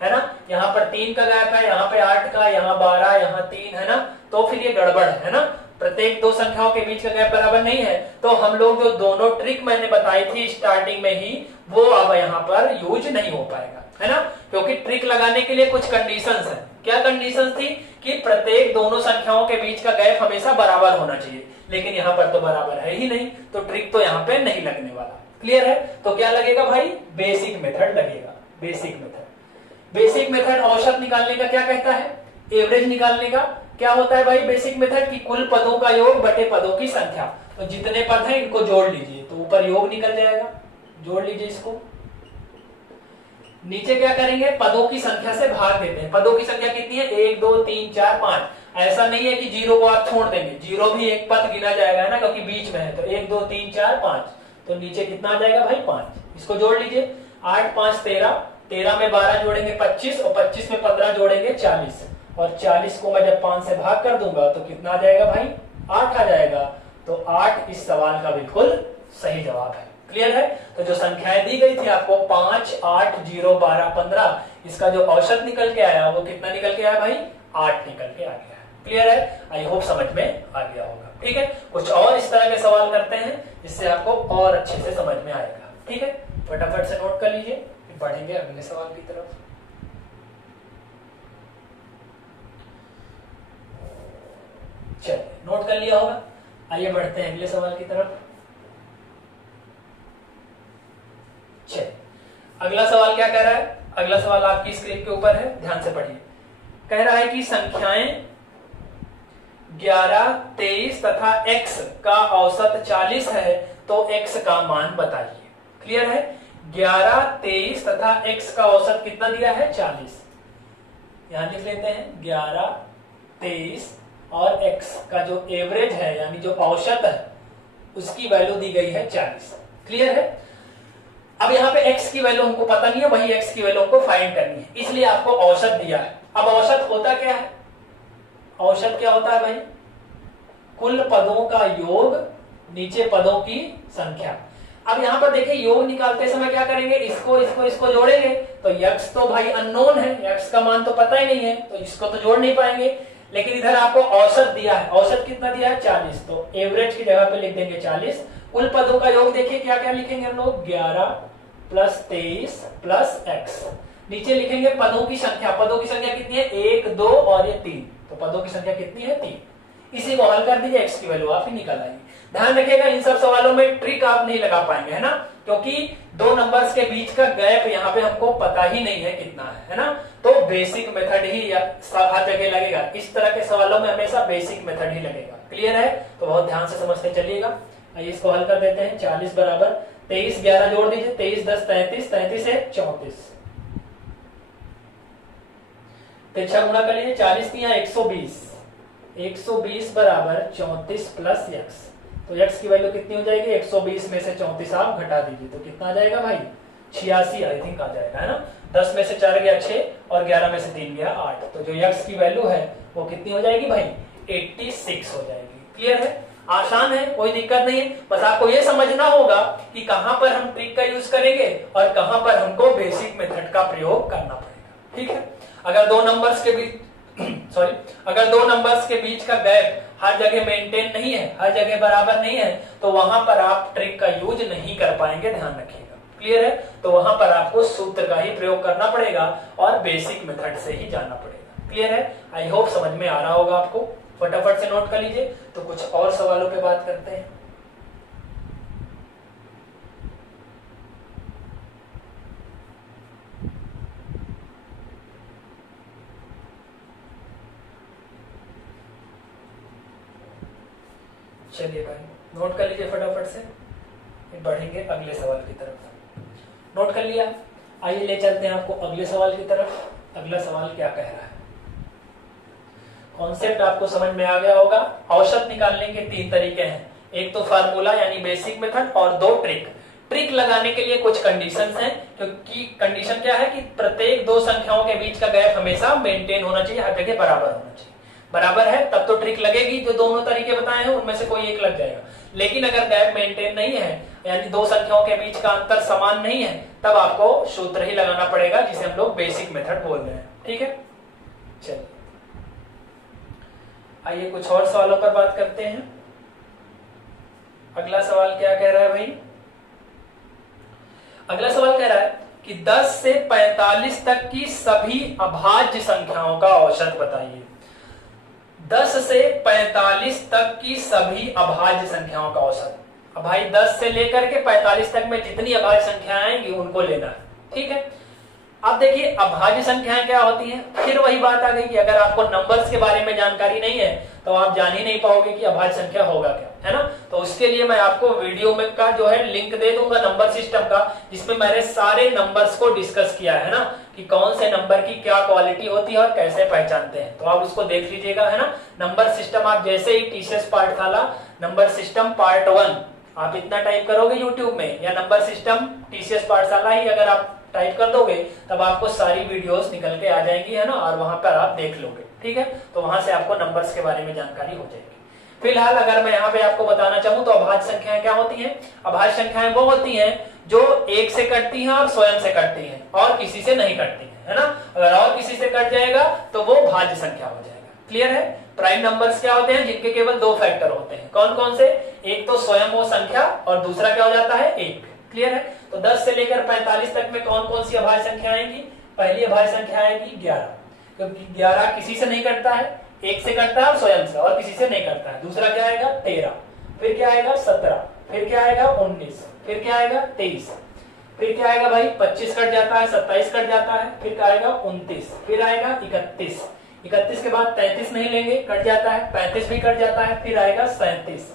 है ना। यहाँ पर 3 का गैप है, यहाँ पे 8 का, यहाँ 12, यहाँ 3, है ना। तो फिर ये गड़बड़ है ना। प्रत्येक दो संख्याओं के बीच का गैप बराबर नहीं है। तो हम लोग जो दोनों ट्रिक मैंने बताई थी स्टार्टिंग में ही, वो अब यहाँ पर यूज नहीं हो पाएगा, है ना। क्योंकि ट्रिक लगाने के लिए कुछ कंडीशंस है। क्या कंडीशंस थी? कि प्रत्येक दोनों संख्याओं के बीच का गैप हमेशा बराबर होना चाहिए, लेकिन यहाँ पर तो बराबर है ही नहीं, तो ट्रिक तो यहाँ पे नहीं लगने वाला। क्लियर है। तो क्या लगेगा भाई? बेसिक मेथड लगेगा। Basic method. बेसिक मेथड औसत निकालने का क्या कहता है? एवरेज निकालने का क्या होता है भाई? बेसिक मेथड की कुल पदों का योग बटे पदों की संख्या। तो जितने पद हैं इनको जोड़ लीजिए तो ऊपर योग निकल जाएगा। जोड़ लीजिए इसको। नीचे क्या करेंगे? पदों की संख्या से भाग देते हैं। पदों की संख्या कितनी है? 1 2 3 4 5। ऐसा नहीं है कि 0 को आप छोड़ देंगे, 0 भी एक पद गिना जाएगा, है ना, क्योंकि बीच में है। तो 1 2 3 4 5, तो नीचे कितना आ जाएगा भाई 5। इसको जोड़ लीजिए, 8 5 13, 13 में 12 जोड़ेंगे 25 और 25 में 15 जोड़ेंगे 40, और 40 को मैं जब 5 से भाग कर दूंगा तो कितना आ जाएगा भाई 8 आ जाएगा। तो 8 इस सवाल का बिल्कुल सही जवाब है। क्लियर है? तो जो संख्याएं दी गई थी आपको 5 8 0 12 15, इसका जो औसत निकल के आया वो कितना निकल के आया भाई 8 निकल के आ गया है। क्लियर है? आई होप समझ में आ गया होगा। ठीक है, कुछ और इस तरह के सवाल करते हैं जिससे आपको और अच्छे से समझ में आएगा। ठीक है, फटाफट से नोट कर लीजिए, बढ़ेंगे अगले सवाल की तरफ। चलिए नोट कर लिया होगा, आइए बढ़ते हैं अगले सवाल की तरफ। चलिए अगला सवाल क्या कह रहा है? अगला सवाल आपकी स्क्रीन के ऊपर है, ध्यान से पढ़िए। कह रहा है कि संख्याएं 11 23 तथा x का औसत 40 है तो x का मान बताइए। क्लियर है? 11 23 तथा x का औसत कितना दिया है 40। यहां लिख लेते हैं 11 23 और x का जो एवरेज है यानी जो औसत है उसकी वैल्यू दी गई है 40। क्लियर है? अब यहाँ पे x की वैल्यू हमको पता नहीं है, वही x की वैल्यू हमको फाइंड करनी है, इसलिए आपको औसत दिया है। अब औसत होता क्या है? औसत क्या होता है भाई? कुल पदों का योग नीचे पदों की संख्या। अब यहाँ पर देखिए योग निकालते समय क्या करेंगे, इसको जोड़ेंगे तो x तो भाई अननोन है, x का मान तो पता ही नहीं है तो इसको तो जोड़ नहीं पाएंगे। लेकिन इधर आपको औसत दिया है, औसत कितना दिया है 40, तो एवरेज की जगह पे लिख देंगे 40। कुल पदों का योग देखिए क्या क्या लिखेंगे हम लोग, 11 प्लस 23 प्लस x। नीचे लिखेंगे पदों की संख्या, पदों की संख्या कितनी है 1 2 और ये 3, तो पदों की संख्या कितनी है 3। इसी को हल कर दीजिए, x की वैल्यू आप ही निकल आएगी। ध्यान रखिएगा इन सब सवालों में ट्रिक आप नहीं लगा पाएंगे, है ना, क्योंकि दो नंबर्स के बीच का गैप यहाँ पे हमको पता ही नहीं है कितना है ना। तो बेसिक मेथड ही हर जगह लगेगा, इस तरह के सवालों में हमेशा बेसिक मेथड ही लगेगा। क्लियर है? तो बहुत ध्यान से समझते चलिएगा। आइए इसको हल कर देते हैं। 40 बराबर 23 11 जोड़ दीजिए, 23 10 33, 33 है 34, 6 गुणा कर लीजिए, 40 की 120, 120 बराबर 34 प्लस x। तो x की वैल्यू कितनी हो जाएगी, 120 में से 34 आप घटा दीजिए तो कितना आ जाएगा भाई 86 आई थिंक आ जाएगा, है ना। 10 में से 4 गया 6 और 11 में से 3 गया 8, तो जो x की वैल्यू है वो कितनी हो जाएगी भाई 86 हो जाएगी। क्लियर है? आसान है, कोई दिक्कत नहीं है, बस आपको ये समझना होगा कि कहां पर हम ट्रिक का यूज करेंगे और कहां पर हमको बेसिक मेथड का प्रयोग करना पड़ेगा। ठीक है? अगर दो नंबर्स के बीच अगर दो नंबर्स के बीच का गैप हर जगह मेंटेन नहीं है, हर जगह बराबर नहीं है, तो वहां पर आप ट्रिक का यूज नहीं कर पाएंगे, ध्यान रखिएगा। क्लियर है? तो वहां पर आपको सूत्र का ही प्रयोग करना पड़ेगा और बेसिक मेथड से ही जाना पड़ेगा। क्लियर है? आई होप समझ में आ रहा होगा आपको। फटाफट से नोट कर लीजिए, तो कुछ और सवालों पे बात करते हैं। चलिए भाई नोट कर लीजिए फटाफट से, बढ़ेंगे अगले सवाल की तरफ। नोट कर लिया? आइए ले चलते हैं आपको अगले सवाल की तरफ। अगला सवाल क्या कह रहा है? कॉन्सेप्ट आपको समझ में आ गया होगा। औसत निकालने के 3 तरीके हैं, एक तो फार्मूला यानी बेसिक मेथड और 2 ट्रिक। ट्रिक लगाने के लिए कुछ कंडीशंस हैं, क्योंकि कंडीशन क्या है कि प्रत्येक दो संख्याओं के बीच का गैप हमेशा मेंटेन होना चाहिए, हर जगह बराबर होना चाहिए। बराबर है तब तो ट्रिक लगेगी, जो दोनों तरीके बताए हैं उनमें से कोई एक लग जाएगा। लेकिन अगर गैप मेंटेन नहीं है यानी दो संख्याओं के बीच का अंतर समान नहीं है, तब आपको सूत्र ही लगाना पड़ेगा, जिसे हम लोग बेसिक मेथड बोल रहे हैं। ठीक है? चलिए आइए कुछ और सवालों पर बात करते हैं। अगला सवाल क्या कह रहा है भाई? अगला सवाल कह रहा है कि 10 से 45 तक की सभी अभाज्य संख्याओं का औसत बताइए। 10 से 45 तक की सभी अभाज्य संख्याओं का औसत। अब भाई 10 से लेकर के 45 तक में जितनी अभाज्य संख्याएं आएंगी उनको लेना है। ठीक है? अब देखिए अभाज्य संख्याएं क्या होती हैं, फिर वही बात आ गई कि अगर आपको नंबर्स के बारे में जानकारी नहीं है तो आप जान ही नहीं पाओगे कि अभाज्य संख्या होगा क्या, है ना। तो उसके लिए मैं आपको वीडियो में का जो है लिंक दे दूंगा नंबर सिस्टम का, जिसमें मैंने सारे नंबर्स को डिस्कस किया है ना, कि कौन से नंबर की क्या क्वालिटी होती है और कैसे पहचानते हैं। तो आप उसको देख लीजिएगा, है ना। नंबर सिस्टम आप जैसे ही टीसीएस पाठशाला नंबर सिस्टम पार्ट 1 आप इतना टाइप करोगे यूट्यूब में या नंबर सिस्टम टीसीएस पाठशाला ही अगर आप टाइप कर दोगे तब आपको सारी वीडियोस निकल के आ जाएंगी, है ना, और वहां पर आप देख लोगे। ठीक है, तो वहां से आपको नंबर्स के बारे में जानकारी हो जाएगी। फिलहाल अगर मैं यहाँ पे आपको बताना चाहूँ तो अभाज्य संख्याएं क्या होती हैं? अभाज्य संख्याएं वो होती हैं जो एक से कटती हैं और स्वयं से कटती हैं और किसी से नहीं कटती हैं, है ना। अगर और किसी से कट जाएगा तो वो भाज्य संख्या हो जाएगा। क्लियर है? प्राइम नंबर्स क्या होते हैं? जिनके केवल दो फैक्टर होते हैं। कौन कौन से? एक तो स्वयं वो संख्या और दूसरा क्या हो जाता है? एक। क्लियर है? तो 10 से लेकर 45 तक में कौन कौन सी अभाज्य संख्या आएंगी? पहली अभाज्य संख्या आएगी 11, क्योंकि 11 किसी से नहीं कटता है, एक से कटता है और स्वयं से, और किसी से नहीं कटता है। दूसरा क्या आएगा? 13, फिर क्या आएगा? 17, फिर क्या आएगा? 19, फिर क्या आएगा? 23, फिर क्या आएगा भाई? 25 कट जाता है, 27 कट जाता है, फिर क्या आएगा? 29, फिर आएगा 31, 31 के बाद 33 नहीं लेंगे, कट जाता है, 35 भी कट जाता है, फिर आएगा 37,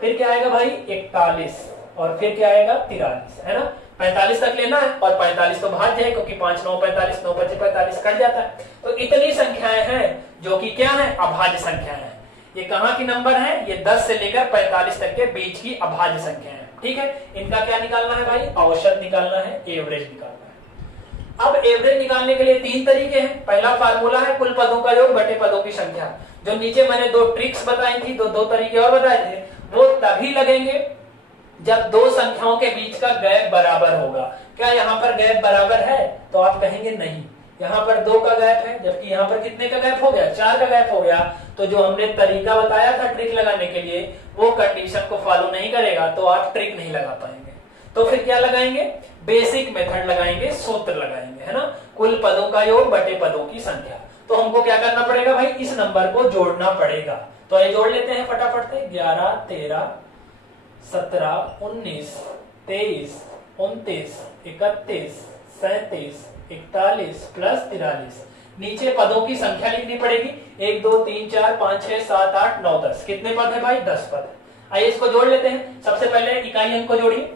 फिर क्या आएगा भाई? 41, और फिर क्या आएगा? 43, है ना। 45 तक लेना है और 45 तो भाज्य है क्योंकि 5 9 45, 9 5 45 कट जाता है। तो इतनी संख्याएं हैं जो कि क्या है? अभाज्य संख्याएं हैं। ये कहाँ की नंबर है? ये 10 से लेकर 45 तक के बीच की अभाज्य संख्याएं हैं। ठीक है, इनका क्या निकालना है भाई? औसत निकालना है, एवरेज निकालना है। अब एवरेज निकालने के लिए तीन तरीके हैं। पहला फार्मूला है कुल पदों का योग बटे पदों की संख्या। जो नीचे मैंने दो ट्रिक्स बताई थी, दो तरीके और बताए थे, वो तभी लगेंगे जब दो संख्याओं के बीच का गैप बराबर होगा। क्या यहाँ पर गैप बराबर है? तो आप कहेंगे नहीं, यहाँ पर 2 का गैप है, जबकि यहाँ पर कितने का गैप हो गया? 4 का गैप हो गया। तो जो हमने तरीका बताया था ट्रिक लगाने के लिए, वो कंडीशन को फॉलो नहीं करेगा तो आप ट्रिक नहीं लगा पाएंगे। तो फिर क्या लगाएंगे? बेसिक मेथड लगाएंगे, सूत्र लगाएंगे, है ना। कुल पदों का योग बटे पदों की संख्या। तो हमको क्या करना पड़ेगा भाई? इस नंबर को जोड़ना पड़ेगा। तो ये जोड़ लेते हैं फटाफट से। 11 13 17 19 23 29 31 37 41 प्लस 43। नीचे पदों की संख्या लिखनी पड़ेगी। 1 2 3 4 5 6 7 8 9 10। कितने पद है भाई? 10 पद है। आइए इसको जोड़ लेते हैं। सबसे पहले इकाई अंक को जोड़िए।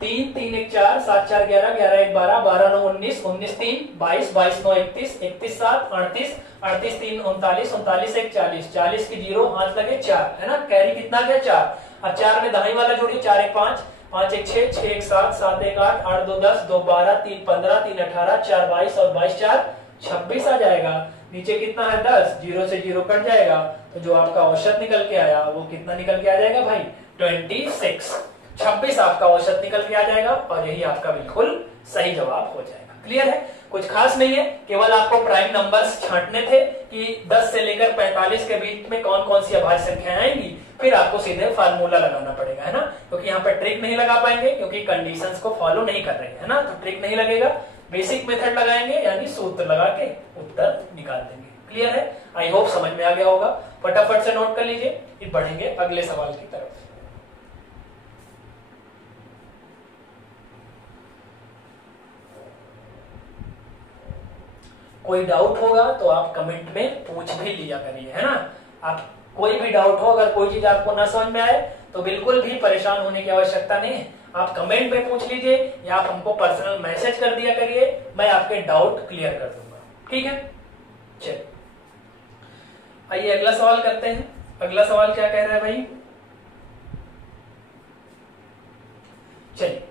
3 3 1 4 7 4 11 11 1 12 12 9 19 19 3 22 22 9 31 31 7 38 38 3 39 39 1 40 40 की 0 हाथ लगे 4, है ना। कैरी कितना गया? 4। अब 4 में दाई वाला जोड़िए। 4 1 5 5 1 6 6 1 7 7 1 8 8 2 10 2 12 3 15 3 18 4 22 और 22 4 26 आ जाएगा। नीचे कितना है? 10। 0 से 0 कट जाएगा तो जो आपका औसत निकल के आया वो कितना निकल के आ जाएगा भाई? 26। 26 आपका औसत निकल के आ जाएगा और यही आपका बिल्कुल सही जवाब हो जाएगा। क्लियर है? कुछ खास नहीं है, केवल आपको प्राइम नंबर्स छांटने थे कि 10 से लेकर 45 के बीच में कौन कौन सी अभाज्य संख्याएं आएंगी। फिर आपको सीधे फार्मूला लगाना पड़ेगा, है ना, क्योंकि यहाँ पर ट्रिक नहीं लगा पाएंगे क्योंकि कंडीशंस को फॉलो नहीं कर रहे हैं, है ना। तो ट्रिक नहीं लगेगा, बेसिक मेथड लगाएंगे यानी सूत्र लगा के उत्तर निकाल देंगे। क्लियर है? आई होप समझ में आ गया होगा। फटाफट से नोट कर लीजिए, फिर बढ़ेंगे अगले सवाल की तरफ। कोई डाउट होगा तो आप कमेंट में पूछ भी लिया करिए, है ना। आप कोई भी डाउट हो, अगर कोई चीज आपको ना समझ में आए तो बिल्कुल भी परेशान होने की आवश्यकता नहीं है। आप कमेंट में पूछ लीजिए या आप हमको पर्सनल मैसेज कर दिया करिए, मैं आपके डाउट क्लियर कर दूंगा। ठीक है, चलिए आइए अगला सवाल करते हैं। अगला सवाल क्या कह रहा है भाई? चलिए,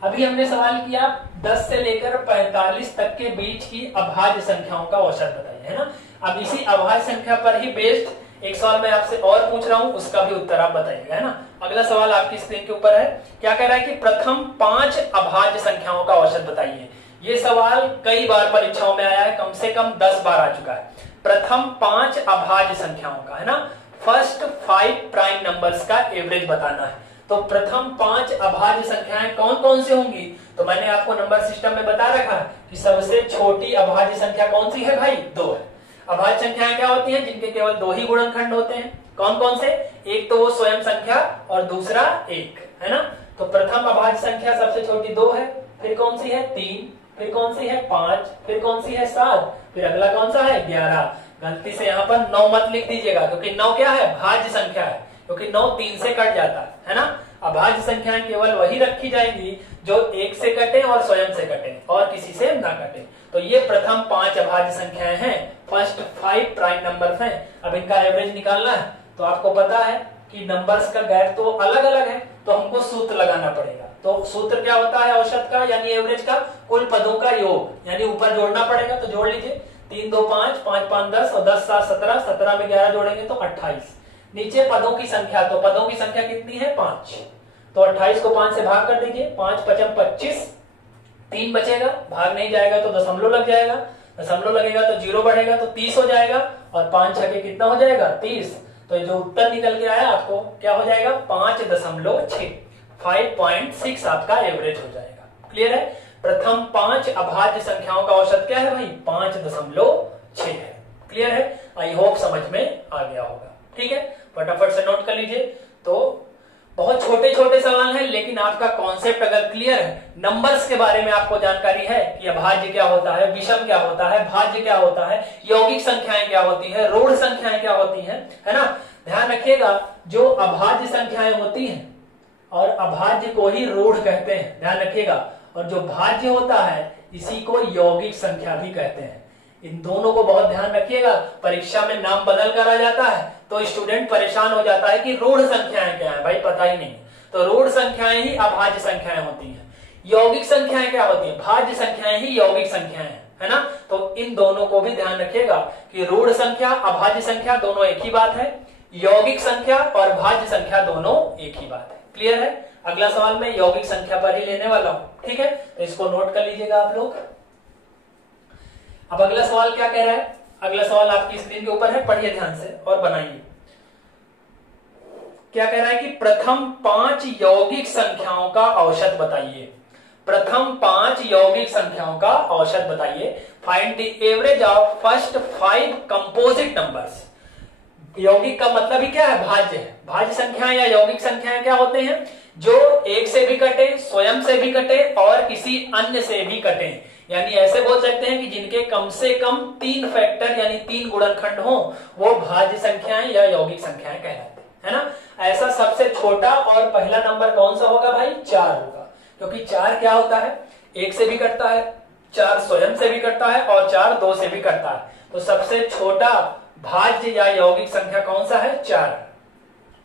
अभी हमने सवाल किया 10 से लेकर 45 तक के बीच की अभाज्य संख्याओं का औसत बताइए, है ना। अब इसी अभाज्य संख्या पर ही बेस्ड एक सवाल मैं आपसे और पूछ रहा हूं, उसका भी उत्तर आप बताइएगा, है ना। अगला सवाल आपकी स्क्रीन के ऊपर है। क्या कह रहा है कि प्रथम 5 अभाज्य संख्याओं का औसत बताइए। ये सवाल कई बार परीक्षाओं में आया है, कम से कम 10 बार आ चुका है। प्रथम 5 अभाज्य संख्याओं का, है ना, फर्स्ट 5 प्राइम नंबर्स का एवरेज बताना है। तो प्रथम 5 अभाज्य संख्याएं कौन कौन सी होंगी? तो मैंने आपको नंबर सिस्टम में बता रखा कि सबसे छोटी अभाज्य संख्या कौन सी है भाई? 2 है। अभाज्य संख्याएं क्या होती हैं? जिनके केवल 2 ही गुणनखंड होते हैं। कौन कौन से? एक तो वो स्वयं संख्या और दूसरा 1, है ना। तो प्रथम अभाज्य संख्या सबसे छोटी 2 है, फिर कौन सी है? 3, फिर कौन सी है? 5, फिर कौन सी है? 7, फिर अगला कौन सा है? 11। गलती से यहाँ पर 9 मत लिख दीजिएगा क्योंकि 9 क्या है? भाज्य संख्या है, क्योंकि 9 3 से कट जाता है ना। अभाज्य संख्याएं केवल वही रखी जाएंगी जो 1 से कटे और स्वयं से कटे और किसी से ना कटे। तो ये प्रथम 5 अभाज्य संख्याएं हैं, फर्स्ट 5 प्राइम नंबर्स हैं। अब इनका एवरेज निकालना है तो आपको पता है कि नंबर्स का गैप तो अलग अलग है, तो हमको सूत्र लगाना पड़ेगा। तो सूत्र क्या होता है औसत का यानी एवरेज का? कुल पदों का योग, यानी ऊपर जोड़ना पड़ेगा। तो जोड़ लीजिए, 3 2 5, 5 5 10 और 10 7 17, 17 में 11 जोड़ेंगे तो 28। नीचे पदों की संख्या, तो पदों की संख्या कितनी है? 5। तो 28 को 5 से भाग कर दीजिए, 5 5 25, 3 बचेगा, भाग नहीं जाएगा तो दशमलव लग जाएगा, दशमलव लगेगा तो 0 बढ़ेगा तो 30 हो जाएगा, और 5 छके कितना हो जाएगा? 30। तो जो उत्तर निकल के आया आपको क्या हो जाएगा? 5.6, 5.6 आपका एवरेज हो जाएगा। क्लियर है? प्रथम 5 अभाज्य संख्याओं का औसत क्या है भाई? 5.6 है। क्लियर है? आई होप समझ में आ गया होगा। ठीक है, फटाफट से नोट कर लीजिए। तो बहुत छोटे छोटे सवाल हैं, लेकिन आपका कॉन्सेप्ट अगर क्लियर है, नंबर्स के बारे में आपको जानकारी है कि अभाज्य क्या होता है, विषम क्या होता है, भाज्य क्या होता है, यौगिक संख्याएं क्या होती है, रूढ़ संख्याएं क्या होती हैं, है ना। ध्यान रखिएगा, जो अभाज्य संख्याएं होती हैं और अभाज्य को ही रूढ़ कहते हैं, ध्यान रखिएगा। और जो भाज्य होता है इसी को यौगिक संख्या भी कहते हैं। इन दोनों को बहुत ध्यान रखिएगा, परीक्षा में नाम बदल कर आ जाता है तो स्टूडेंट परेशान हो जाता है कि रूढ़ संख्याएं क्या है, भाई पता ही नहीं। तो रूढ़ संख्याएं ही अभाज्य संख्याएं होती हैं, यौगिक संख्याएं क्या होती हैं? भाज्य संख्याएं ही यौगिक संख्याएं है ना। तो इन दोनों को भी ध्यान रखिएगा कि रूढ़ संख्या, अभाज्य संख्या दोनों एक ही बात है, यौगिक संख्या और भाज्य संख्या दोनों एक ही बात है। क्लियर है? अगला सवाल मैं यौगिक संख्या पर ही लेने वाला हूं। ठीक है, तो इसको नोट कर लीजिएगा आप लोग। अब अगला सवाल क्या कह रहा है? अगला सवाल आपकी स्क्रीन के ऊपर है, पढ़िए ध्यान से और बनाइए। क्या कह रहा है कि प्रथम 5 यौगिक संख्याओं का औसत बताइए। प्रथम 5 यौगिक संख्याओं का औसत बताइए। Find the average of first 5 composite numbers. यौगिक का मतलब ही क्या है? भाज्य है। भाज्य संख्याएं या यौगिक संख्याएं क्या होते हैं? जो एक से भी कटे, स्वयं से भी कटे और किसी अन्य से भी कटे। यानी ऐसे बोल सकते हैं कि जिनके कम से कम 3 फैक्टर यानी 3 गुणनखंड हो, वो भाज्य संख्याएं या यौगिक संख्याएं कहलाते हैं, है ना। ऐसा सबसे छोटा और पहला नंबर कौन सा होगा भाई? 4 होगा, क्योंकि 4 क्या होता है? एक से भी कटता है, 4 स्वयं से भी कटता है और 4 2 से भी कटता है। तो सबसे छोटा भाज्य या यौगिक संख्या कौन सा है? 4।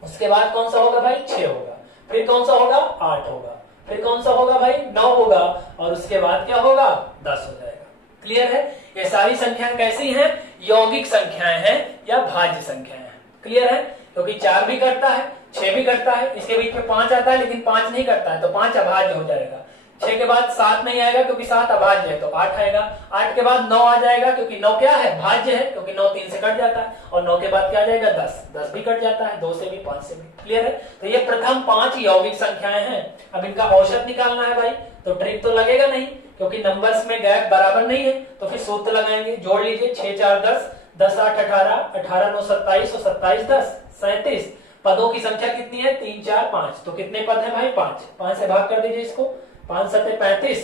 उसके बाद कौन सा होगा भाई? 6 होगा। फिर कौन सा होगा? 8 होगा। फिर कौन सा होगा भाई? 9 होगा। और उसके बाद क्या होगा? 10 हो जाएगा। क्लियर है? ये सारी संख्याएं कैसी हैं? यौगिक संख्याएं हैं या भाज्य संख्याएं हैं। क्लियर है? क्योंकि 4 भी करता है, 6 भी करता है, इसके बीच में 5 आता है लेकिन 5 नहीं करता है, तो 5 अभाज्य हो जाएगा। 6 के बाद 7 नहीं आएगा क्योंकि 7 अभाज्य है, तो 8 आएगा। 8 के बाद 9 आ जाएगा क्योंकि 9 क्या है? भाज्य है, क्योंकि 9 3 से कट जाता है। और 9 के बाद क्या आ जाएगा? 10। 10 भी कट जाता है, 2 से भी, 5 से भी। क्लियर है? तो ये प्रथम 5 यौगिक संख्याएं हैं। अब इनका औसत निकालना है भाई, तो ट्रिक तो लगेगा नहीं क्योंकि नंबर्स में गैप बराबर नहीं है, तो फिर सूत्र लगाएंगे। जोड़ लीजिए, 6 4 10, 10 8 18, 18 9 27 और 27 10 37। पदों की संख्या कितनी है? 3 4 5। तो कितने पद है भाई? 5। 5 से भाग कर दीजिए इसको, 5 7 35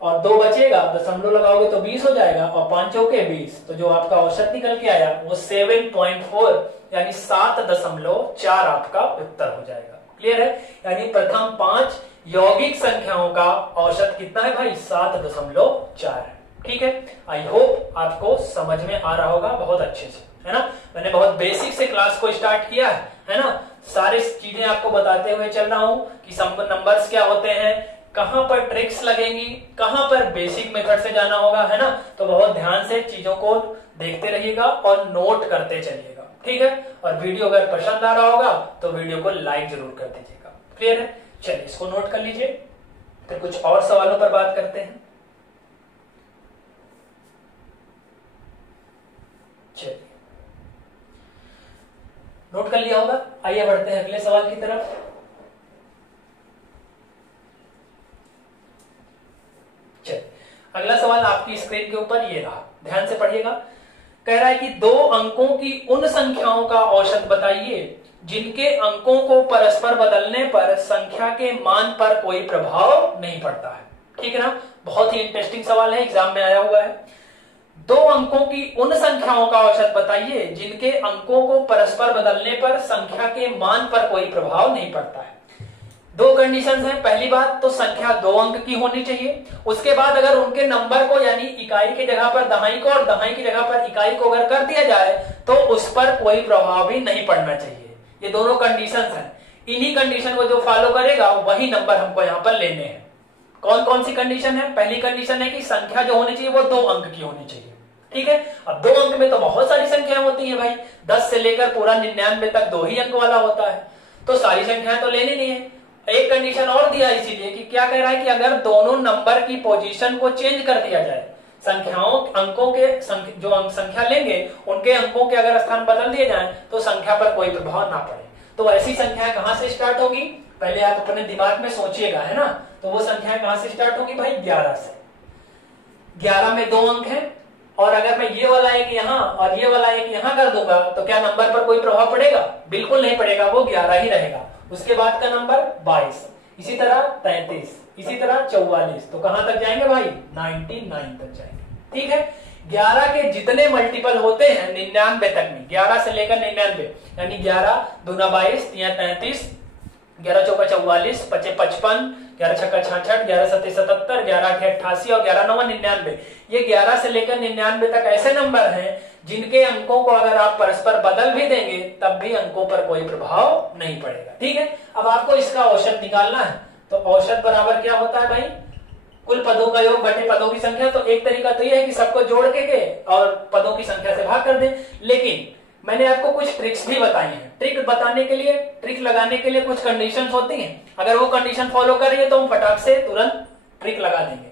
और 2 बचेगा, दशमलव लगाओगे तो 20 हो जाएगा और 5 चौके 20। तो जो आपका औसत निकल के आया वो 7.4 यानी 7.4 आपका उत्तर हो जाएगा। क्लियर है? यानी प्रथम 5 यौगिक संख्याओं का औसत कितना है भाई? 7.4 है। ठीक है, आई होप आपको समझ में आ रहा होगा बहुत अच्छे से, है ना। मैंने बहुत बेसिक से क्लास को स्टार्ट किया है ना। सारी चीजें आपको बताते हुए चल रहा हूं कि नंबर्स क्या होते हैं, कहां पर ट्रिक्स लगेंगी, कहां पर बेसिक मेथड से जाना होगा, है ना। तो बहुत ध्यान से चीजों को देखते रहिएगा और नोट करते चलिएगा। ठीक है, और वीडियो अगर पसंद आ रहा होगा तो वीडियो को लाइक जरूर कर दीजिएगा। क्लियर है? चलिए इसको नोट कर लीजिए, फिर कुछ और सवालों पर बात करते हैं। चलिए नोट कर लिया होगा, आइए बढ़ते हैं अगले सवाल की तरफ। चलिए अगला सवाल आपकी स्क्रीन के ऊपर ये रहा, ध्यान से पढ़िएगा। कह रहा है कि 2 अंकों की उन संख्याओं का औसत बताइए जिनके अंकों को परस्पर बदलने पर संख्या के मान पर कोई प्रभाव नहीं पड़ता है। ठीक है ना, बहुत ही इंटरेस्टिंग सवाल है, एग्जाम में आया हुआ है। 2 अंकों की उन संख्याओं का औसत बताइए जिनके अंकों को परस्पर बदलने पर संख्या के मान पर कोई प्रभाव नहीं पड़ता है। 2 कंडीशंस हैं। पहली बात तो संख्या 2 अंक की होनी चाहिए। उसके बाद अगर उनके नंबर को यानी इकाई की जगह पर दहाई को और दहाई की जगह पर इकाई को अगर कर दिया जाए तो उस पर कोई प्रभाव भी नहीं पड़ना चाहिए। ये दोनों कंडीशंस हैं। इन्हीं कंडीशन को जो फॉलो करेगा वही नंबर हमको यहाँ पर लेने हैं। कौन कौन सी कंडीशन है? पहली कंडीशन है कि संख्या जो होनी चाहिए वो 2 अंक की होनी चाहिए। ठीक है, अब 2 अंक में तो बहुत सारी संख्याएं होती है भाई, 10 से लेकर पूरा 99 तक 2 ही अंक वाला होता है, तो सारी संख्याएं तो लेनी नहीं है। एक कंडीशन और दिया इसीलिए कि क्या कह रहा है कि अगर दोनों नंबर की पोजीशन को चेंज कर दिया जाए, संख्याओं अंकों के जो अंक संख्या लेंगे उनके अंकों के अगर स्थान बदल दिए जाए तो संख्या पर कोई प्रभाव ना पड़े। तो ऐसी संख्याएं कहां से स्टार्ट होगी? पहले आप अपने दिमाग में सोचिएगा, है ना। तो वो संख्याएं कहां से स्टार्ट होगी भाई? 11 से। 11 में 2 अंक है, और अगर मैं ये वाला एक यहाँ और ये वाला एक यहाँ कर दूंगा तो क्या नंबर पर कोई प्रभाव पड़ेगा? बिल्कुल नहीं पड़ेगा, वो 11 ही रहेगा। उसके बाद का नंबर 22, इसी तरह 33, इसी तरह 44, तो कहां तक जाएंगे भाई? 99 तक जाएंगे। ठीक है, 11 के जितने मल्टीपल होते हैं 99 तक में, 11 से लेकर 99, यानी 11 दूना 22, 33, 11 चौका 44, 55, 11 छक्का 66, 11 सत्ते 77, 11 आठे 88 और 11 नौवा 99। ये 11 से लेकर 99 तक ऐसे नंबर हैं जिनके अंकों को अगर आप परस्पर बदल भी देंगे तब भी अंकों पर कोई प्रभाव नहीं पड़ेगा। ठीक है, अब आपको इसका औसत निकालना है, तो औसत बराबर क्या होता है भाई? कुल पदों का योग बटे पदों की संख्या। तो एक तरीका तो यह है कि सबको जोड़ के और पदों की संख्या से भाग कर दें, लेकिन मैंने आपको कुछ ट्रिक्स भी बताई हैं। ट्रिक बताने के लिए, ट्रिक लगाने के लिए कुछ कंडीशन होती हैं, अगर वो कंडीशन फॉलो करेंगे तो हम फटाक से तुरंत ट्रिक लगा देंगे।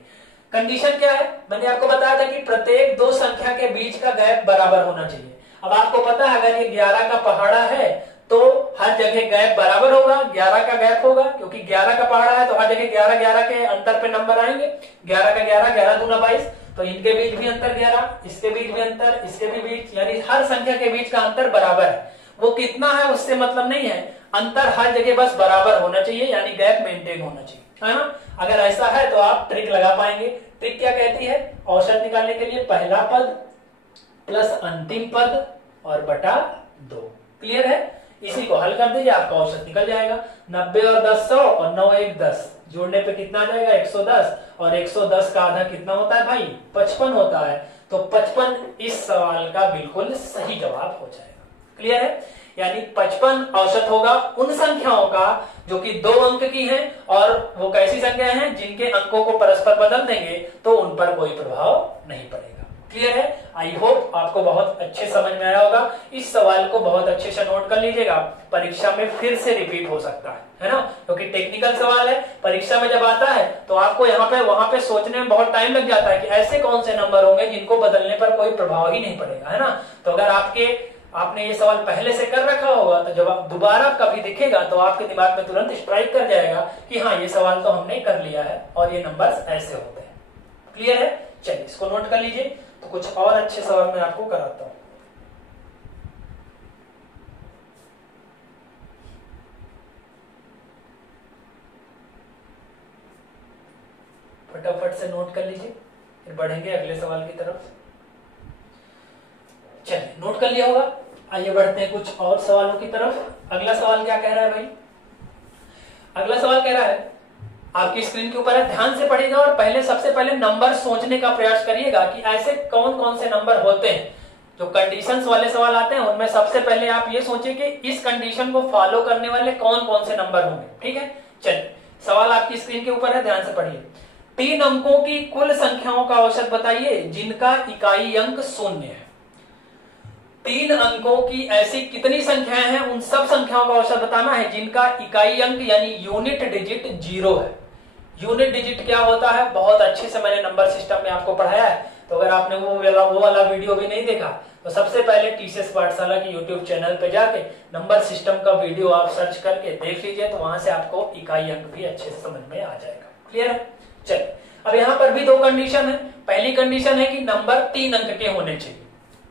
कंडीशन क्या है? मैंने आपको बताया था कि प्रत्येक 2 संख्या के बीच का गैप बराबर होना चाहिए। अब आपको पता है अगर ये 11 का पहाड़ा है तो हर जगह गैप बराबर होगा, 11 का गैप होगा, क्योंकि 11 का पहाड़ा है तो हर जगह 11 के अंतर पे नंबर आएंगे। 11 का 11, 11 दूना 22, तो इनके बीच भी अंतर 11, इसके बीच भी अंतर, इसके भी बीच, यानी हर संख्या के बीच का अंतर बराबर है। वो कितना है उससे मतलब नहीं है, अंतर हर जगह बस बराबर होना चाहिए, यानी गैप मेंटेन होना चाहिए, है ना। अगर ऐसा है तो आप ट्रिक लगा पाएंगे। ट्रिक क्या कहती है? औसत निकालने के लिए पहला पद प्लस अंतिम पद और बटा 2। क्लियर है? इसी को हल कर दीजिए, आपका औसत निकल जाएगा। 90 और 10 100 और 9 1 10, जोड़ने पे कितना आ जाएगा? 110, और 110 का आधा कितना होता है भाई? 55 होता है। तो 55 इस सवाल का बिल्कुल सही जवाब हो जाएगा। क्लियर है? यानी 55 औसत होगा उन संख्याओं का जो कि 2 अंक की हैं, और वो कैसी संख्याएं हैं? जिनके अंकों को परस्पर बदल देंगे तो उन पर कोई प्रभाव नहीं पड़ेगा। क्लियर है? आई होप आपको बहुत अच्छे समझ में आया होगा। इस सवाल को बहुत अच्छे से नोट कर लीजिएगा, परीक्षा में फिर से रिपीट हो सकता है ना, क्योंकि टेक्निकल सवाल है। परीक्षा में जब आता है तो आपको यहाँ पे वहां पे सोचने में बहुत टाइम लग जाता है कि ऐसे कौन से नंबर होंगे जिनको बदलने पर कोई प्रभाव ही नहीं पड़ेगा, है ना। तो अगर आपने ये सवाल पहले से कर रखा होगा तो जब आप दोबारा कभी दिखेगा तो आपके दिमाग में तुरंत स्ट्राइक कर जाएगा कि हाँ, ये सवाल तो हमने कर लिया है और ये नंबर्स ऐसे होते हैं। क्लियर है? चलिए इसको नोट कर लीजिए। तो कुछ और अच्छे सवाल मैं आपको कराता हूं। फटाफट से नोट कर लीजिए, फिर बढ़ेंगे अगले सवाल की तरफ। चलिए, नोट कर लिया होगा। आइए बढ़ते हैं कुछ और सवालों की तरफ। अगला सवाल क्या कह रहा है भाई? अगला सवाल कह रहा है, आपकी स्क्रीन के ऊपर है, ध्यान से पढ़िएगा और पहले सबसे पहले नंबर सोचने का प्रयास करिएगा कि ऐसे कौन कौन से नंबर होते हैं। जो कंडीशंस वाले सवाल आते हैं उनमें सबसे पहले आप ये सोचिए कि इस कंडीशन को फॉलो करने वाले कौन कौन से नंबर होंगे। ठीक है, चलिए सवाल आपकी स्क्रीन के ऊपर है, ध्यान से पढ़िए। 3 अंकों की कुल संख्याओं का औसत बताइए जिनका इकाई अंक 0 है। 3 अंकों की ऐसी कितनी संख्याएं हैं, उन सब संख्याओं का औसत बताना है जिनका इकाई अंक यानी यूनिट डिजिट 0 है। यूनिट डिजिट क्या होता है? बहुत अच्छे से मैंने नंबर सिस्टम में आपको पढ़ाया है, तो अगर आपने वो वाला वीडियो भी नहीं देखा तो सबसे पहले टीसीएस पाठशाला की यूट्यूब चैनल पे जाके नंबर सिस्टम का वीडियो आप सर्च करके देख लीजिए, तो वहां से आपको इकाई अंक भी अच्छे से समझ में आ जाएगा। क्लियर है? चलिए, अब यहाँ पर भी 2 कंडीशन है। पहली कंडीशन है कि नंबर 3 अंक के होने चाहिए।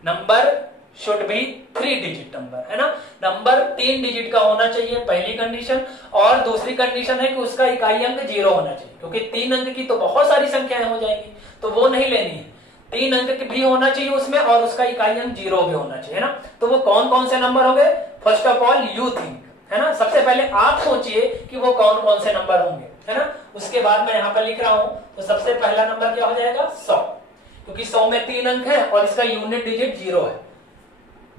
Number should be 3 digit number, है ना। नंबर 3 डिजिट का होना चाहिए, पहली कंडीशन। और दूसरी कंडीशन है कि उसका इकाई अंक 0 होना चाहिए, क्योंकि 3 अंक की तो बहुत सारी संख्याएं हो जाएंगी, तो वो नहीं लेनी है। 3 अंक भी होना चाहिए उसमें और उसका इकाई अंक 0 भी होना चाहिए, है ना। तो वो कौन कौन से नंबर होंगे? First of all you think, है ना। सबसे पहले आप सोचिए कि वो कौन कौन से नंबर होंगे, है ना। उसके बाद मैं यहाँ पर लिख रहा हूं, तो सबसे पहला नंबर क्या हो जाएगा? 100, क्योंकि 100 में 3 अंक है और इसका यूनिट डिजिट 0 है।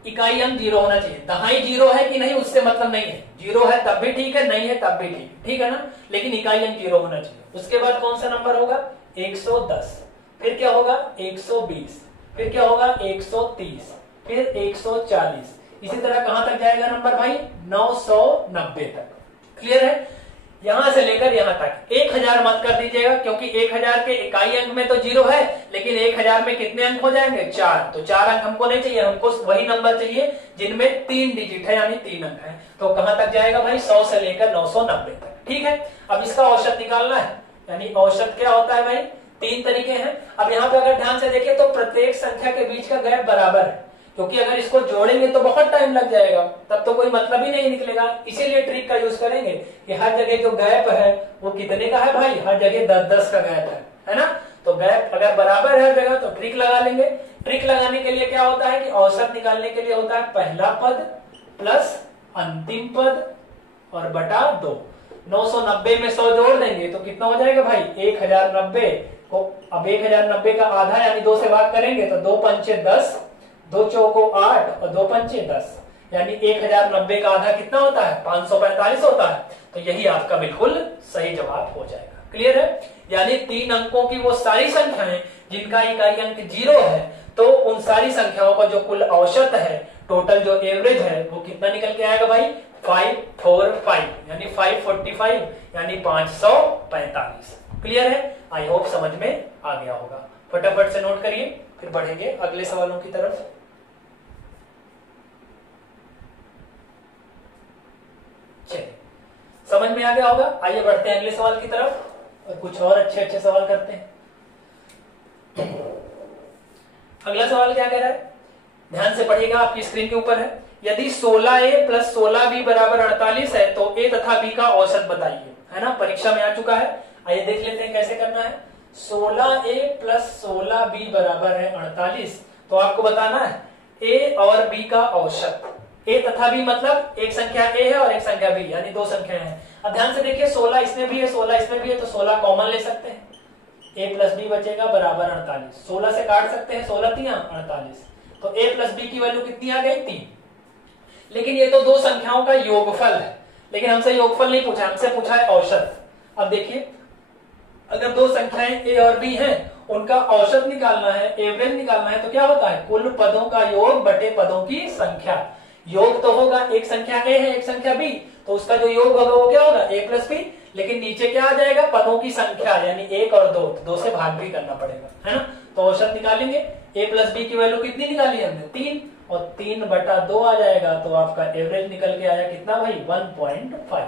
इकाई अंक 0 होना चाहिए। दहाई 0 है कि नहीं उससे मतलब नहीं है, 0 है तब भी ठीक है, नहीं है तब भी ठीक, ठीक है ना, लेकिन इकाई अंक 0 होना चाहिए। उसके बाद कौन सा नंबर होगा 110, फिर क्या होगा 120, फिर क्या होगा 130, फिर 140, इसी तरह कहां तक जाएगा नंबर भाई 990 तक। क्लियर है, यहां से लेकर यहां तक 1000 मत कर दीजिएगा, क्योंकि 1000 के इकाई अंक में तो 0 है, लेकिन 1000 में कितने अंक हो जाएंगे 4, तो 4 अंक हमको नहीं चाहिए, हमको वही नंबर चाहिए जिनमें 3 डिजिट है यानी 3 अंक है। तो कहां तक जाएगा भाई 100 से लेकर 990 तक। ठीक है, अब इसका औसत निकालना है, यानी औसत क्या होता है भाई 3 तरीके हैं। अब यहाँ पे अगर ध्यान से देखिए तो प्रत्येक संख्या के बीच का गैप बराबर है, क्योंकि अगर इसको जोड़ेंगे तो बहुत टाइम लग जाएगा, तब तो कोई मतलब ही नहीं निकलेगा। इसीलिए ट्रिक का यूज करेंगे कि हर जगह जो गैप है वो कितने का है भाई, हर जगह 10-10 का गैप है ना। तो गैप अगर बराबर है हर जगह तो ट्रिक लगा लेंगे। ट्रिक लगाने के लिए क्या होता है कि औसत निकालने के लिए होता है पहला पद प्लस अंतिम पद और बटा 2। 990 में 100 जोड़ देंगे तो कितना हो जाएगा भाई 1090 को, अब 1090 का आधा यानी 2 से भाग करेंगे तो 2 पंचे 10, 2 चौको 8 और 2 पंचे 10, यानी 1090 का आधा कितना होता है 545 होता है। तो यही आपका बिल्कुल सही जवाब हो जाएगा। क्लियर है, यानी 3 अंकों की वो सारी संख्याएं जिनका इकाई अंक 0 है, तो उन सारी संख्याओं का जो कुल औसत है, टोटल जो एवरेज है वो कितना निकल के आएगा भाई 545, यानी 545 यानी 545। क्लियर है, आई होप समझ में आ गया होगा। फटाफट से नोट करिए, फिर बढ़ेंगे अगले सवालों की तरफ। चलिए, समझ में आ गया होगा, आइए बढ़ते हैं अगले सवाल की तरफ और कुछ और अच्छे सवाल करते हैं। अगला सवाल क्या कह रहा है, ध्यान से पढ़िएगा, आपकी स्क्रीन के ऊपर है। यदि 16a प्लस 16b बराबर 48 है तो a तथा b का औसत बताइए, है ना, परीक्षा में आ चुका है। आइए देख लेते हैं कैसे करना है। 16a प्लस 16b बराबर है 48, तो आपको बताना है a और b का औसत। a तथा b मतलब एक संख्या a है और एक संख्या b, यानी 2 संख्याएं हैं। अब ध्यान से देखिए 16 इसमें भी है 16 इसमें भी है, तो 16 कॉमन ले सकते हैं, a प्लस b बचेगा बराबर 48। 16 से काट सकते हैं, 16 तिया 48, तो a प्लस b की वैल्यू कितनी आ गई 3। लेकिन ये तो 2 संख्याओं का योगफल है, लेकिन हमसे योगफल नहीं पूछा, हमसे पूछा है औसत। अब देखिए अगर 2 संख्याएं a और b हैं, उनका औसत निकालना है, एवरेज निकालना है, तो क्या होता है कुल पदों का योग बटे पदों की संख्या। योग तो होगा, एक संख्या a है एक संख्या b, तो उसका जो योग होगा वो क्या होगा a प्लस b, लेकिन नीचे क्या आ जाएगा पदों की संख्या, यानी 1 और 2, तो 2 से भाग भी करना पड़ेगा, है ना। तो औसत निकालेंगे, a प्लस b की वैल्यू कितनी निकाली हमने 3, और 3 बटा 2 आ जाएगा, तो आपका एवरेज निकल के आया कितना भाई 1.5,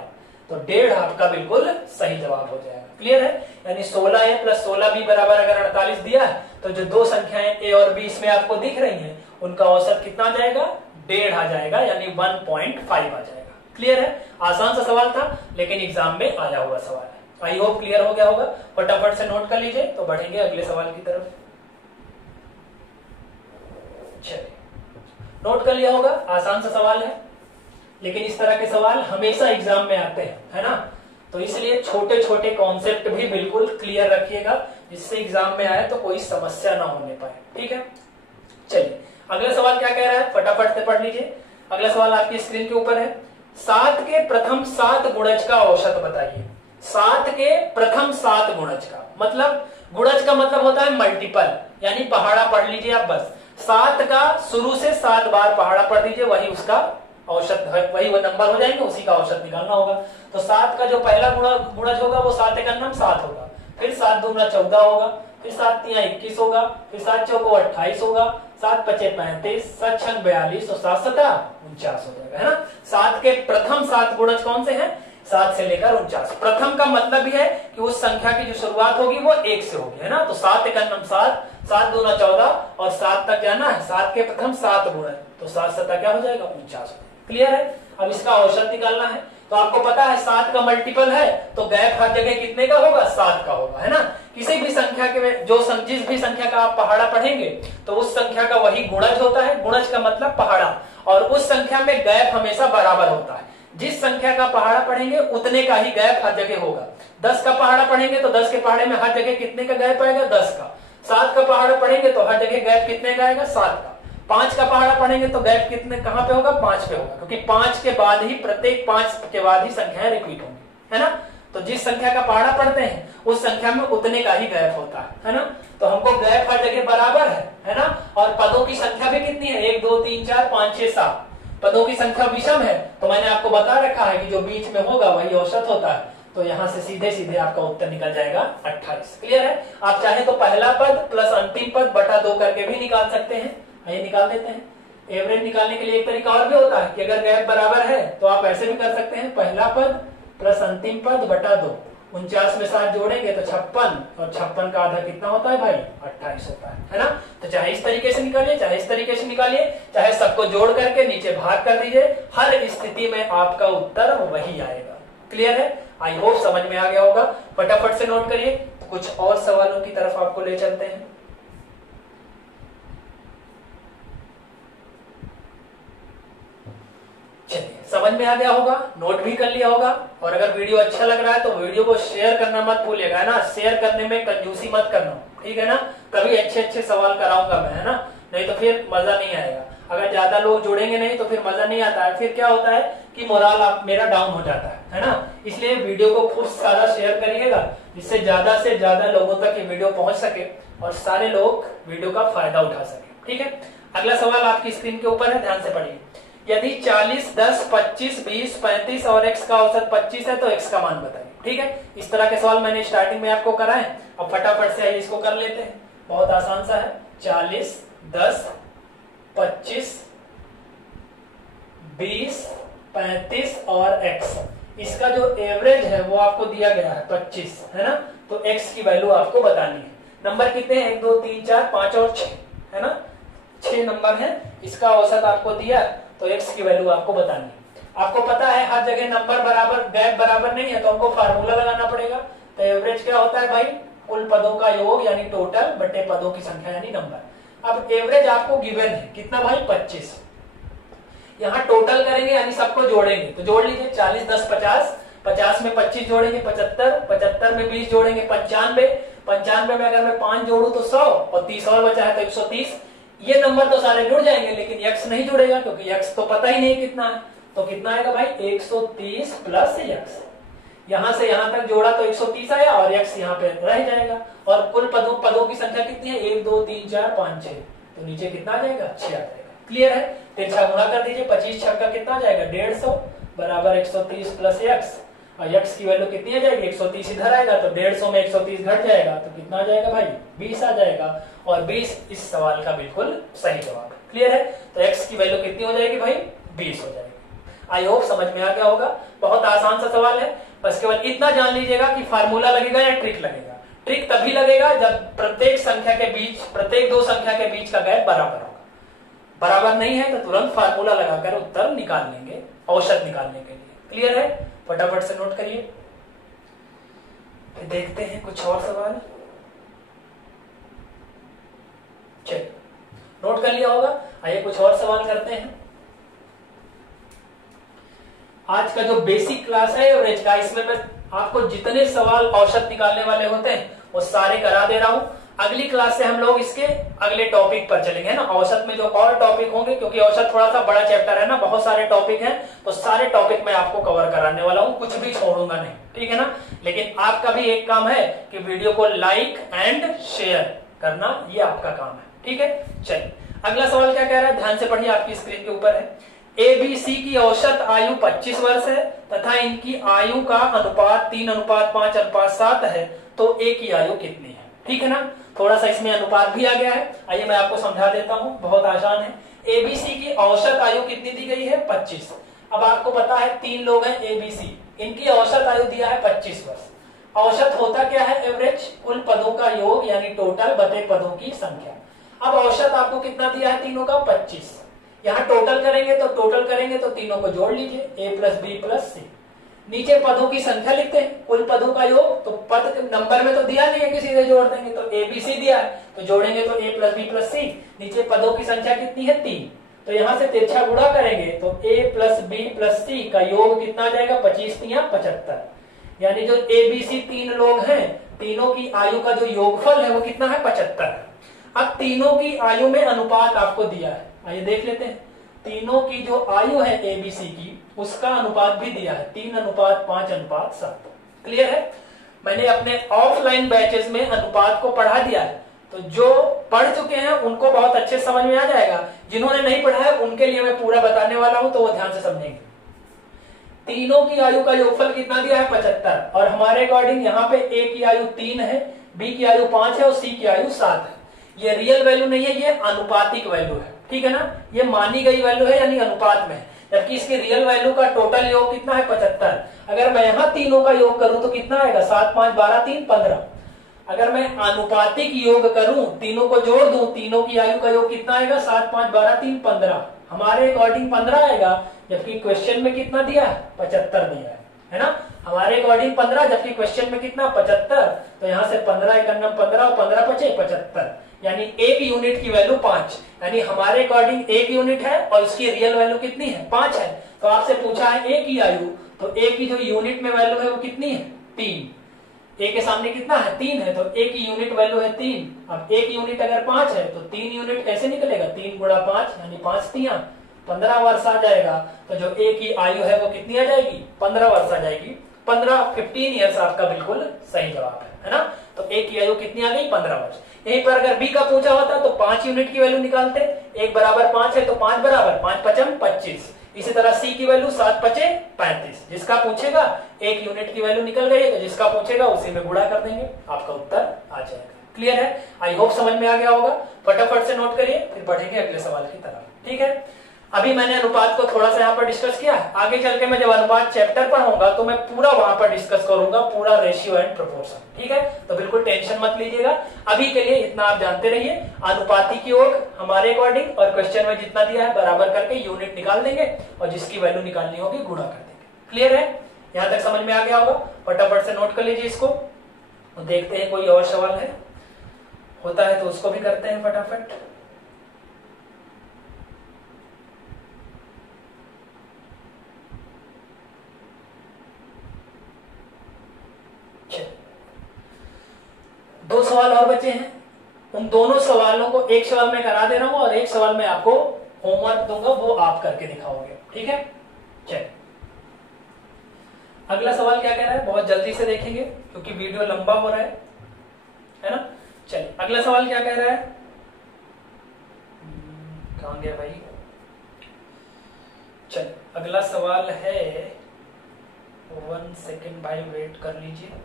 तो 1.5 आपका बिल्कुल सही जवाब हो जाएगा। क्लियर है, यानी 16a प्लस 16b बराबर अगर 48 दिया है, तो जो 2 संख्याएं a और b इसमें आपको दिख रही हैं, उनका औसत कितना आ जाएगा 1.5 आ जाएगा, यानी 1.5 आ जाएगा। क्लियर है, आसान सा सवाल था लेकिन एग्जाम में आया हुआ सवाल है। आई होप क्लियर हो गया होगा, फटाफट से नोट कर लीजिए, तो बढ़ेंगे अगले सवाल की तरफ। चलिए, नोट कर लिया होगा, आसान सा सवाल है, लेकिन इस तरह के सवाल हमेशा एग्जाम में आते हैं, है ना। तो इसलिए छोटे छोटे कॉन्सेप्ट भी बिल्कुल क्लियर रखिएगा, जिससे एग्जाम में आए तो कोई समस्या ना होने पाए। ठीक है, चलिए अगला सवाल क्या कह रहा है, फटाफट से पढ़ लीजिए। अगला सवाल आपकी स्क्रीन के ऊपर है। 7 के प्रथम 7 गुणज का औसत बताइए। 7 के प्रथम 7 गुणज का मतलब, गुणज का मतलब होता है मल्टीपल, यानी पहाड़ा पढ़ लीजिए आप बस। 7 का शुरू से 7 बार पहाड़ा पढ़ दीजिए, वही उसका औसत, वही वो नंबर हो जाएंगे, उसी का औसत निकालना होगा। तो 7 का जो पहला गुणज होगा वो 7 एकम 7 होगा, फिर 7 दूना 14 होगा, फिर 7 तिया 21 होगा, फिर 7 चौको 28 होगा, 7 पचे 35, 7 छंग 42 और 7 सता 49 हो जाएगा, है ना। 7 के प्रथम 7 गुणज कौन से हैं, 7 से लेकर 49। प्रथम का मतलब भी है कि उस संख्या की जो शुरुआत होगी वो 1 से होगी, है ना। तो 7 एकम 7, 7 दूना 14 और 7 तक जाना है, 7 के प्रथम 7 गुणज, तो 7 सता क्या हो जाएगा 49। क्लियर है, अब इसका औसत निकालना है। तो आपको पता है 7 का मल्टीपल है, तो गैप हर जगह कितने का होगा 7 का होगा, है ना। किसी भी संख्या के जो जिस भी संख्या का आप पहाड़ा पढ़ेंगे तो उस संख्या का वही गुणज होता है, गुणज का मतलब पहाड़ा, और उस संख्या में गैप हमेशा बराबर होता है। जिस संख्या का पहाड़ा पढ़ेंगे उतने का ही गैप हर जगह होगा। 10 का पहाड़ा पढ़ेंगे तो 10 के पहाड़े में हर जगह कितने का गैप आएगा 10 का। 7 का पहाड़ा पढ़ेंगे तो हर जगह गैप कितने का आएगा 7 का। 5 का पहाड़ा पढ़ेंगे तो गैप कितने कहां पे होगा, 5 पे होगा, क्योंकि 5 के बाद ही प्रत्येक 5 के बाद ही संख्याएं रिपीट होंगी, है ना। तो जिस संख्या का पहाड़ा पढ़ते हैं उस संख्या में उतने का ही गैप होता है ना। तो हमको गैप हर जगह बराबर है ना। और पदों की संख्या भी कितनी है, 1 2 3 4 5 6 7 पदों की संख्या विषम है। तो मैंने आपको बता रखा है कि जो बीच में होगा वही औसत होता है। तो यहाँ से सीधे सीधे आपका उत्तर निकल जाएगा 28। क्लियर है। आप चाहे तो पहला पद प्लस अंतिम पद बटा 2 करके भी निकाल सकते हैं। आइए निकाल देते हैं। एवरेज निकालने के लिए एक तरीका और भी होता है कि अगर गैप बराबर है तो आप ऐसे भी कर सकते हैं, पहला पद प्लस अंतिम पद बटा 2। 49 में 7 जोड़ेंगे तो 56, और 56 का आधा कितना होता है भाई, 28 होता है ना। तो चाहे इस तरीके से निकालिए, चाहे इस तरीके से निकालिए, चाहे सबको जोड़ करके नीचे भाग कर दीजिए, हर स्थिति में आपका उत्तर वही आएगा। क्लियर है। आई होप समझ में आ गया होगा। फटाफट से नोट करिए। कुछ और सवालों की तरफ आपको ले चलते हैं। चलिए, समझ में आ गया होगा, नोट भी कर लिया होगा। और अगर वीडियो अच्छा लग रहा है तो वीडियो को शेयर करना मत भूलिएगा, है ना। शेयर करने में कंजूसी मत करना, ठीक है ना। कभी अच्छे अच्छे सवाल कराऊंगा मैं, है ना, नहीं तो फिर मजा नहीं आएगा। अगर ज्यादा लोग जुड़ेंगे नहीं तो फिर मजा नहीं आता है। फिर क्या होता है कि मोराल आप मेरा डाउन हो जाता है ना। इसलिए वीडियो को खूब सारा शेयर करिएगा, जिससे ज्यादा से ज्यादा लोगों तक ये वीडियो पहुंच सके और सारे लोग वीडियो का फायदा उठा सके। ठीक है। अगला सवाल आपकी स्क्रीन के ऊपर है, ध्यान से पढ़िए। यदि 40, 10, 25, 20, 35 और x का औसत 25 है तो x का मान बताइए। ठीक है। इस तरह के सवाल मैंने स्टार्टिंग में आपको कराए। अब फटाफट से इसको कर लेते हैं। बहुत आसान सा है। 40, 10, 25, 20, 35 और x, इसका जो एवरेज है वो आपको दिया गया है 25, है ना। तो x की वैल्यू आपको बतानी है। नंबर कितने हैं, 1 2 3 4 5 और 6, है ना। 6 नंबर है। इसका औसत आपको दिया तो x की वैल्यू आपको बतानी है। आपको पता है हर जगह नंबर बराबर, गैप बराबर नहीं है, तो हमको फार्मूला लगाना पड़ेगा। तो एवरेज क्या होता है भाई, कुल पदों का योग यानी टोटल बटे पदों की संख्या यानी नंबर। अब एवरेज आपको गिवन है कितना भाई, 25। यहाँ टोटल करेंगे यानी सबको जोड़ेंगे, तो जोड़ लीजिए 40, 10, 50, 50 में 25 जोड़ेंगे 75, 75 में 20 जोड़ेंगे 95, 95 में अगर मैं 5 जोड़ू तो 100 और 30 और बचा है तो 130। ये नंबर तो सारे जुड़ जाएंगे, लेकिन x नहीं जुड़ेगा क्योंकि x तो पता ही नहीं कितना है। तो कितना आएगा भाई, 130 प्लस x। यहां से यहां तक जोड़ा तो 130 आया और x यहाँ पे रह जाएगा। और कुल पदों की संख्या कितनी है, 1 2 3 4 5 6, तो नीचे कितना आ जाएगा, 6 आ जाएगा। क्लियर है। तिरछा गुणा कर दीजिए, 25 छक्का कितना आ जाएगा, 150 बराबर 130 प्लस x। और x की वैल्यू कितनी आ जाएगी, 130 इधर आएगा तो 150 में 130 घट जाएगा तो कितना आ जाएगा भाई, 20 आ जाएगा। और 20 इस सवाल का बिल्कुल सही जवाब है। क्लियर है। तो x की वैल्यू कितनी हो जाएगी भाई, 20 हो जाएगी। आई होप समझ में आ गया होगा। बहुत आसान सा सवाल है। बस केवल इतना जान लीजिएगा कि फार्मूला लगेगा या ट्रिक लगेगा। ट्रिक तभी लगेगा जब प्रत्येक संख्या के बीच, प्रत्येक दो संख्या के बीच का गैप बराबर होगा। बराबर नहीं है तो तुरंत फार्मूला लगाकर उत्तर निकाल लेंगे औसत निकालने के लिए। क्लियर है। फटाफट से नोट करिए। फिर देखते हैं कुछ और सवाल। चलिए, नोट कर लिया होगा। आइए कुछ और सवाल करते हैं। आज का जो बेसिक क्लास है एवरेज का, इसमें मैं आपको जितने सवाल औसत निकालने वाले होते हैं वो सारे करा दे रहा हूं। अगली क्लास से हम लोग इसके अगले टॉपिक पर चलेंगे ना। औसत में जो और टॉपिक होंगे, क्योंकि औसत थोड़ा सा बड़ा चैप्टर है ना, बहुत सारे टॉपिक हैं, तो सारे टॉपिक मैं आपको कवर कराने वाला हूं, कुछ भी छोड़ूंगा नहीं। ठीक है ना। लेकिन आपका भी एक काम है कि वीडियो को लाइक एंड शेयर करना, ये आपका काम है। ठीक है। चलिए, अगला सवाल क्या कह रहा है, ध्यान से पढ़िए, आपकी स्क्रीन के ऊपर है। ABC की औसत आयु 25 वर्ष है तथा इनकी आयु का अनुपात 3:5:7 है, तो A की आयु कितनी है। ठीक है ना। थोड़ा सा इसमें अनुपात भी आ गया है। आइए मैं आपको समझा देता हूं, बहुत आसान है। ABC की औसत आयु कितनी दी गई है, 25। अब आपको पता है 3 लोग हैं ABC, इनकी औसत आयु दिया है 25 वर्ष। औसत होता क्या है, एवरेज, कुल पदों का योग यानी टोटल बटे पदों की संख्या। अब औसत आपको कितना दिया है, तीनों का 25। यहाँ टोटल करेंगे तो तीनों को जोड़ लीजिए, A plus B plus C। नीचे पदों की संख्या लिखते हैं, कुल पदों का योग। तो पद नंबर में तो दिया नहीं है कि सीधे जोड़ देंगे, तो ABC दिया है तो जोड़ेंगे तो A plus B plus C। नीचे पदों की संख्या कितनी है, 3। तो यहाँ से तिरछा गुणा करेंगे तो A plus B plus C का योग कितना आ जाएगा, 25 × 75। यानी जो ABC 3 लोग हैं, तीनों की आयु का जो योगफल है वो कितना है, 75। अब तीनों की आयु में अनुपात आपको दिया है, आइए देख लेते हैं। तीनों की जो आयु है एबीसी की, उसका अनुपात भी दिया है 3:5:7। क्लियर है? मैंने अपने ऑफलाइन बैचेस में अनुपात को पढ़ा दिया है, तो जो पढ़ चुके हैं उनको बहुत अच्छे समझ में आ जाएगा। जिन्होंने नहीं पढ़ा है उनके लिए मैं पूरा बताने वाला हूं, तो वो ध्यान से समझेंगे। तीनों की आयु का योगफल कितना दिया है? 75। और हमारे अकॉर्डिंग यहाँ पे ए की आयु 3 है, बी की आयु 5 है और सी की आयु 7 है। ये रियल वैल्यू नहीं है, ये अनुपातिक वैल्यू है, ठीक है ना? ये मानी गई वैल्यू है, यानी अनुपात में है, जबकि इसकी रियल वैल्यू का टोटल योग कितना है? 75। अगर मैं यहाँ तीनों का योग करूं तो कितना आएगा? 7, 5, 12, 3, 15। अगर मैं अनुपातिक योग करूं, तीनों को जोड़ दूं, तीनों की आयु का योग कितना आएगा? 7, 5, 12, 3, 15। हमारे अकॉर्डिंग 15 आएगा, जबकि क्वेश्चन में कितना दिया है? 75 दिया है ना? हमारे अकॉर्डिंग 15, जबकि क्वेश्चन में कितना? 75। तो यहाँ से 15 एकम 15 और 15 बचे 75, यानी एक यूनिट की वैल्यू 5। यानी हमारे अकॉर्डिंग एक यूनिट है और उसकी रियल वैल्यू कितनी है? 5 है। तो आपसे पूछा है ए की आयु, तो ए की जो यूनिट में वैल्यू है वो कितनी है? 3। ए के सामने कितना है? 3 है, तो ए की यूनिट वैल्यू है 3। अब एक यूनिट अगर 5 है तो 3 यूनिट कैसे निकलेगा? 3 गुणा 5 यानी 5 तियां 15 वर्ष आ जाएगा। तो जो ए की आयु है वो कितनी आ जाएगी? 15 वर्ष आ जाएगी। 15 ईयर्स आपका बिल्कुल सही जवाब है ना? तो ए की आयु कितनी आ गई? 15 वर्ष। यहीं पर अगर बी का पूछा होता तो 5 यूनिट की वैल्यू निकालते। 1 बराबर 5 है तो 5 बराबर 5 पचम 25। इसी तरह सी की वैल्यू 7 पचे 35। जिसका पूछेगा एक यूनिट की वैल्यू निकल गई, तो जिसका पूछेगा उसी में गुणा कर देंगे, आपका उत्तर आ जाएगा। क्लियर है? आई होप समझ में आ गया होगा। फटाफट से नोट करिए, फिर बढ़ेंगे अगले सवाल की तरफ। ठीक है? अभी मैंने अनुपात को थोड़ा सा यहाँ पर डिस्कस किया। आगे चल के मैं जब अनुपात चैप्टर पढ़ूंगा तो मैं पूरा वहां पर डिस्कस करूंगा, पूरा रेशियो एंड प्रोपोर्शन। ठीक है? तो बिल्कुल टेंशन मत लीजिएगा। अभी के लिए इतना आप जानते रहिए, अनुपातिक योग हमारे अकॉर्डिंग, और क्वेश्चन में जितना दिया है बराबर करके यूनिट निकाल देंगे और जिसकी वैल्यू निकालनी होगी गुणा कर देंगे। क्लियर है? यहां तक समझ में आ गया होगा। फटाफट से नोट कर लीजिए इसको। तो देखते हैं कोई और सवाल है, होता है तो उसको भी करते हैं फटाफट। दो सवाल और बचे हैं, उन दोनों सवालों को एक सवाल में करा दे रहा हूं और एक सवाल में आपको होमवर्क दूंगा, वो आप करके दिखाओगे। ठीक है? चलिए, अगला सवाल क्या कह रहा है, बहुत जल्दी से देखेंगे क्योंकि वीडियो लंबा हो रहा है ना? चलिए, अगला सवाल क्या कह रहा है, कहां गया भाई? चलिए, अगला सवाल है, 1 सेकेंड भाई वेट कर लीजिए।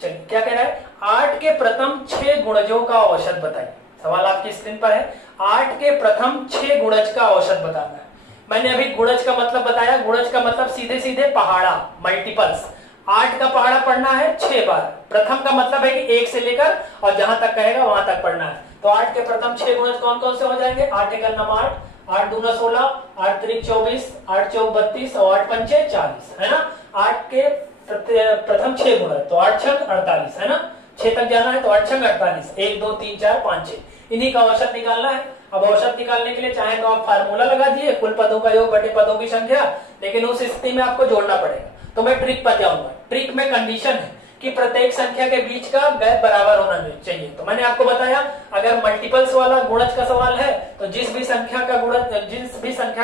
चलिए, क्या कह रहा है, 8 के प्रथम 6 गुणजों का औसत बताइए। सवाल आपकी स्क्रीन पर है, 8 के प्रथम 6 गुणज का औसत बताना है। मैंने अभी गुणज का मतलब बताया। गुणज का मतलब सीधे सीधे पहाड़ा, मल्टीपल्स। 8 का पहाड़ा पढ़ना है 6 बार। प्रथम का मतलब है कि 1 से लेकर और जहां तक कहेगा वहां तक पढ़ना है। तो 8 के प्रथम 6 गुणज कौन कौन से हो जाएंगे? 8 एकल नम 8, 8 दूना 16, 8 त्रिक 24, 8 चौक 32 और 8 पंचे 40, है ना? 8 के प्रथम 6 गुणज, तो 8 छंग 48, है ना? 6 तक जाना है तो 8 छंग 48, 1 2 3 4 5 6, इन्हीं का औसत निकालना है। अब औसत निकालने के लिए चाहे तो आप फार्मूला लगा दिए, कुल पदों का योग बटे पदों की संख्या, लेकिन उस स्थिति में आपको जोड़ना पड़ेगा। तो मैं ट्रिक पर जाऊंगा। ट्रिक में कंडीशन है कि प्रत्येक संख्या के बीच का गैप बराबर होना चाहिए। तो मैंने आपको बताया, अगर मल्टीपल्स वाला गुणज का सवाल है तो जिस भी संख्या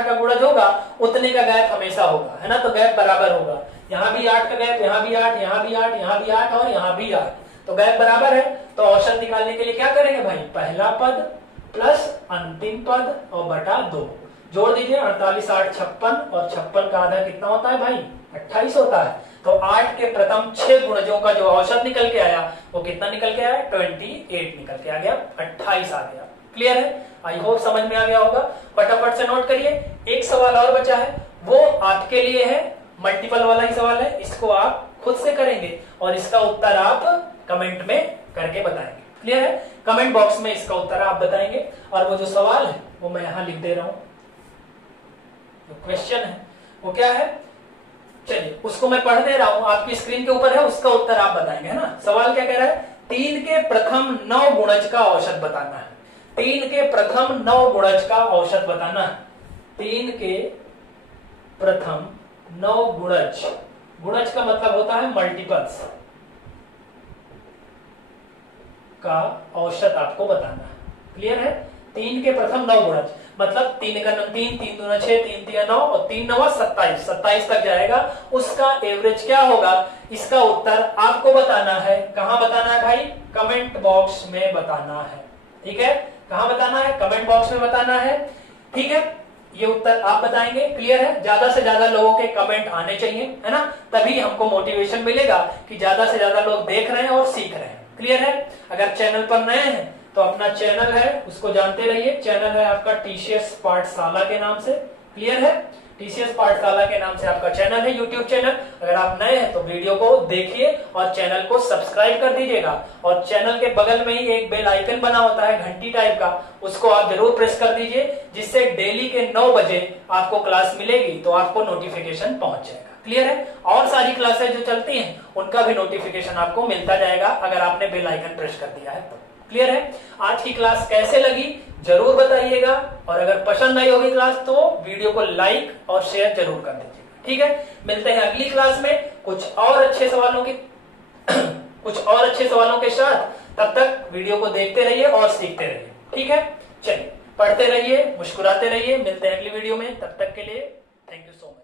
का गुणज होगा उतने का गैप हमेशा होगा, है ना? तो गैप बराबर होगा। यहाँ भी 8 का गैप, यहाँ भी 8, यहाँ भी 8, यहाँ भी 8 और यहाँ भी 8, तो गैप बराबर है। तो औसत निकालने के लिए क्या करेंगे भाई? पहला पद प्लस अंतिम पद और बटा 2 जोड़ दीजिए। 48 8 56 और 56 का आधा कितना होता है भाई? 28 होता है। तो 8 के प्रथम 6 गुणजों का जो औसत निकल के आया वो कितना निकल के आया? 28 निकल के आ गया, 28 आ गया। क्लियर है? आई होप समझ में आ गया होगा। फटाफट से नोट करिए। एक सवाल और बचा है, वो आपके लिए है, मल्टीपल वाला ही सवाल है। इसको आप खुद से करेंगे और इसका उत्तर आप कमेंट में करके बताएंगे। क्लियर है? कमेंट बॉक्स में इसका उत्तर आप बताएंगे और वो जो सवाल है वो मैं यहां लिख दे रहा हूं। जो क्वेश्चन है वो क्या है, चलिए उसको मैं पढ़ दे रहा हूं, आपकी स्क्रीन के ऊपर है, उसका उत्तर आप बताएंगे, है ना? सवाल क्या कह रहा है? 3 के प्रथम 9 गुणज का औसत बताना है। 3 के प्रथम 9 गुणज का औसत बताना है। 3 के प्रथम 9 गुणज, गुणज का मतलब होता है मल्टीपल्स का औसत आपको बताना है। क्लियर है? 3 के प्रथम 9 गुणज, मतलब 3 का 3, 3 दूना 6, 3 3 9 और 3 9 27, 27 तक जाएगा। उसका एवरेज क्या होगा, इसका उत्तर आपको बताना है। कहां बताना है भाई? कमेंट बॉक्स में बताना है। ठीक है, कहां बताना है? कमेंट बॉक्स में बताना है। ठीक है, ये उत्तर आप बताएंगे। क्लियर है? ज्यादा से ज्यादा लोगों के कमेंट आने चाहिए, है ना, तभी हमको मोटिवेशन मिलेगा कि ज्यादा से ज्यादा लोग देख रहे हैं और सीख रहे हैं। क्लियर है? अगर चैनल पर नए हैं तो अपना चैनल है उसको जानते रहिए। चैनल है आपका टीसीएस पाठशाला के नाम से। क्लियर है? टीसीएस पाठशाला के नाम से आपका चैनल है, यूट्यूब चैनल। अगर आप नए हैं तो वीडियो को देखिए और चैनल को सब्सक्राइब कर दीजिएगा। और चैनल के बगल में ही एक बेल आइकन बना होता है घंटी टाइप का, उसको आप जरूर प्रेस कर दीजिए, जिससे डेली के 9 बजे आपको क्लास मिलेगी तो आपको नोटिफिकेशन पहुंच जाएगा। क्लियर है? और सारी क्लासेस जो चलती हैं उनका भी नोटिफिकेशन आपको मिलता जाएगा अगर आपने बेल आइकन प्रेस कर दिया है तो। क्लियर है? आज की क्लास कैसे लगी जरूर बताइएगा, और अगर पसंद आई होगी क्लास तो वीडियो को लाइक और शेयर जरूर कर दीजिएगा। ठीक है, मिलते हैं अगली क्लास में कुछ और अच्छे सवालों की कुछ और अच्छे सवालों के साथ। तब तक वीडियो को देखते रहिए और सीखते रहिए। ठीक है, चलिए पढ़ते रहिए, मुस्कुराते रहिए। मिलते हैं अगली वीडियो में, तब तक के लिए थैंक यू सो मच।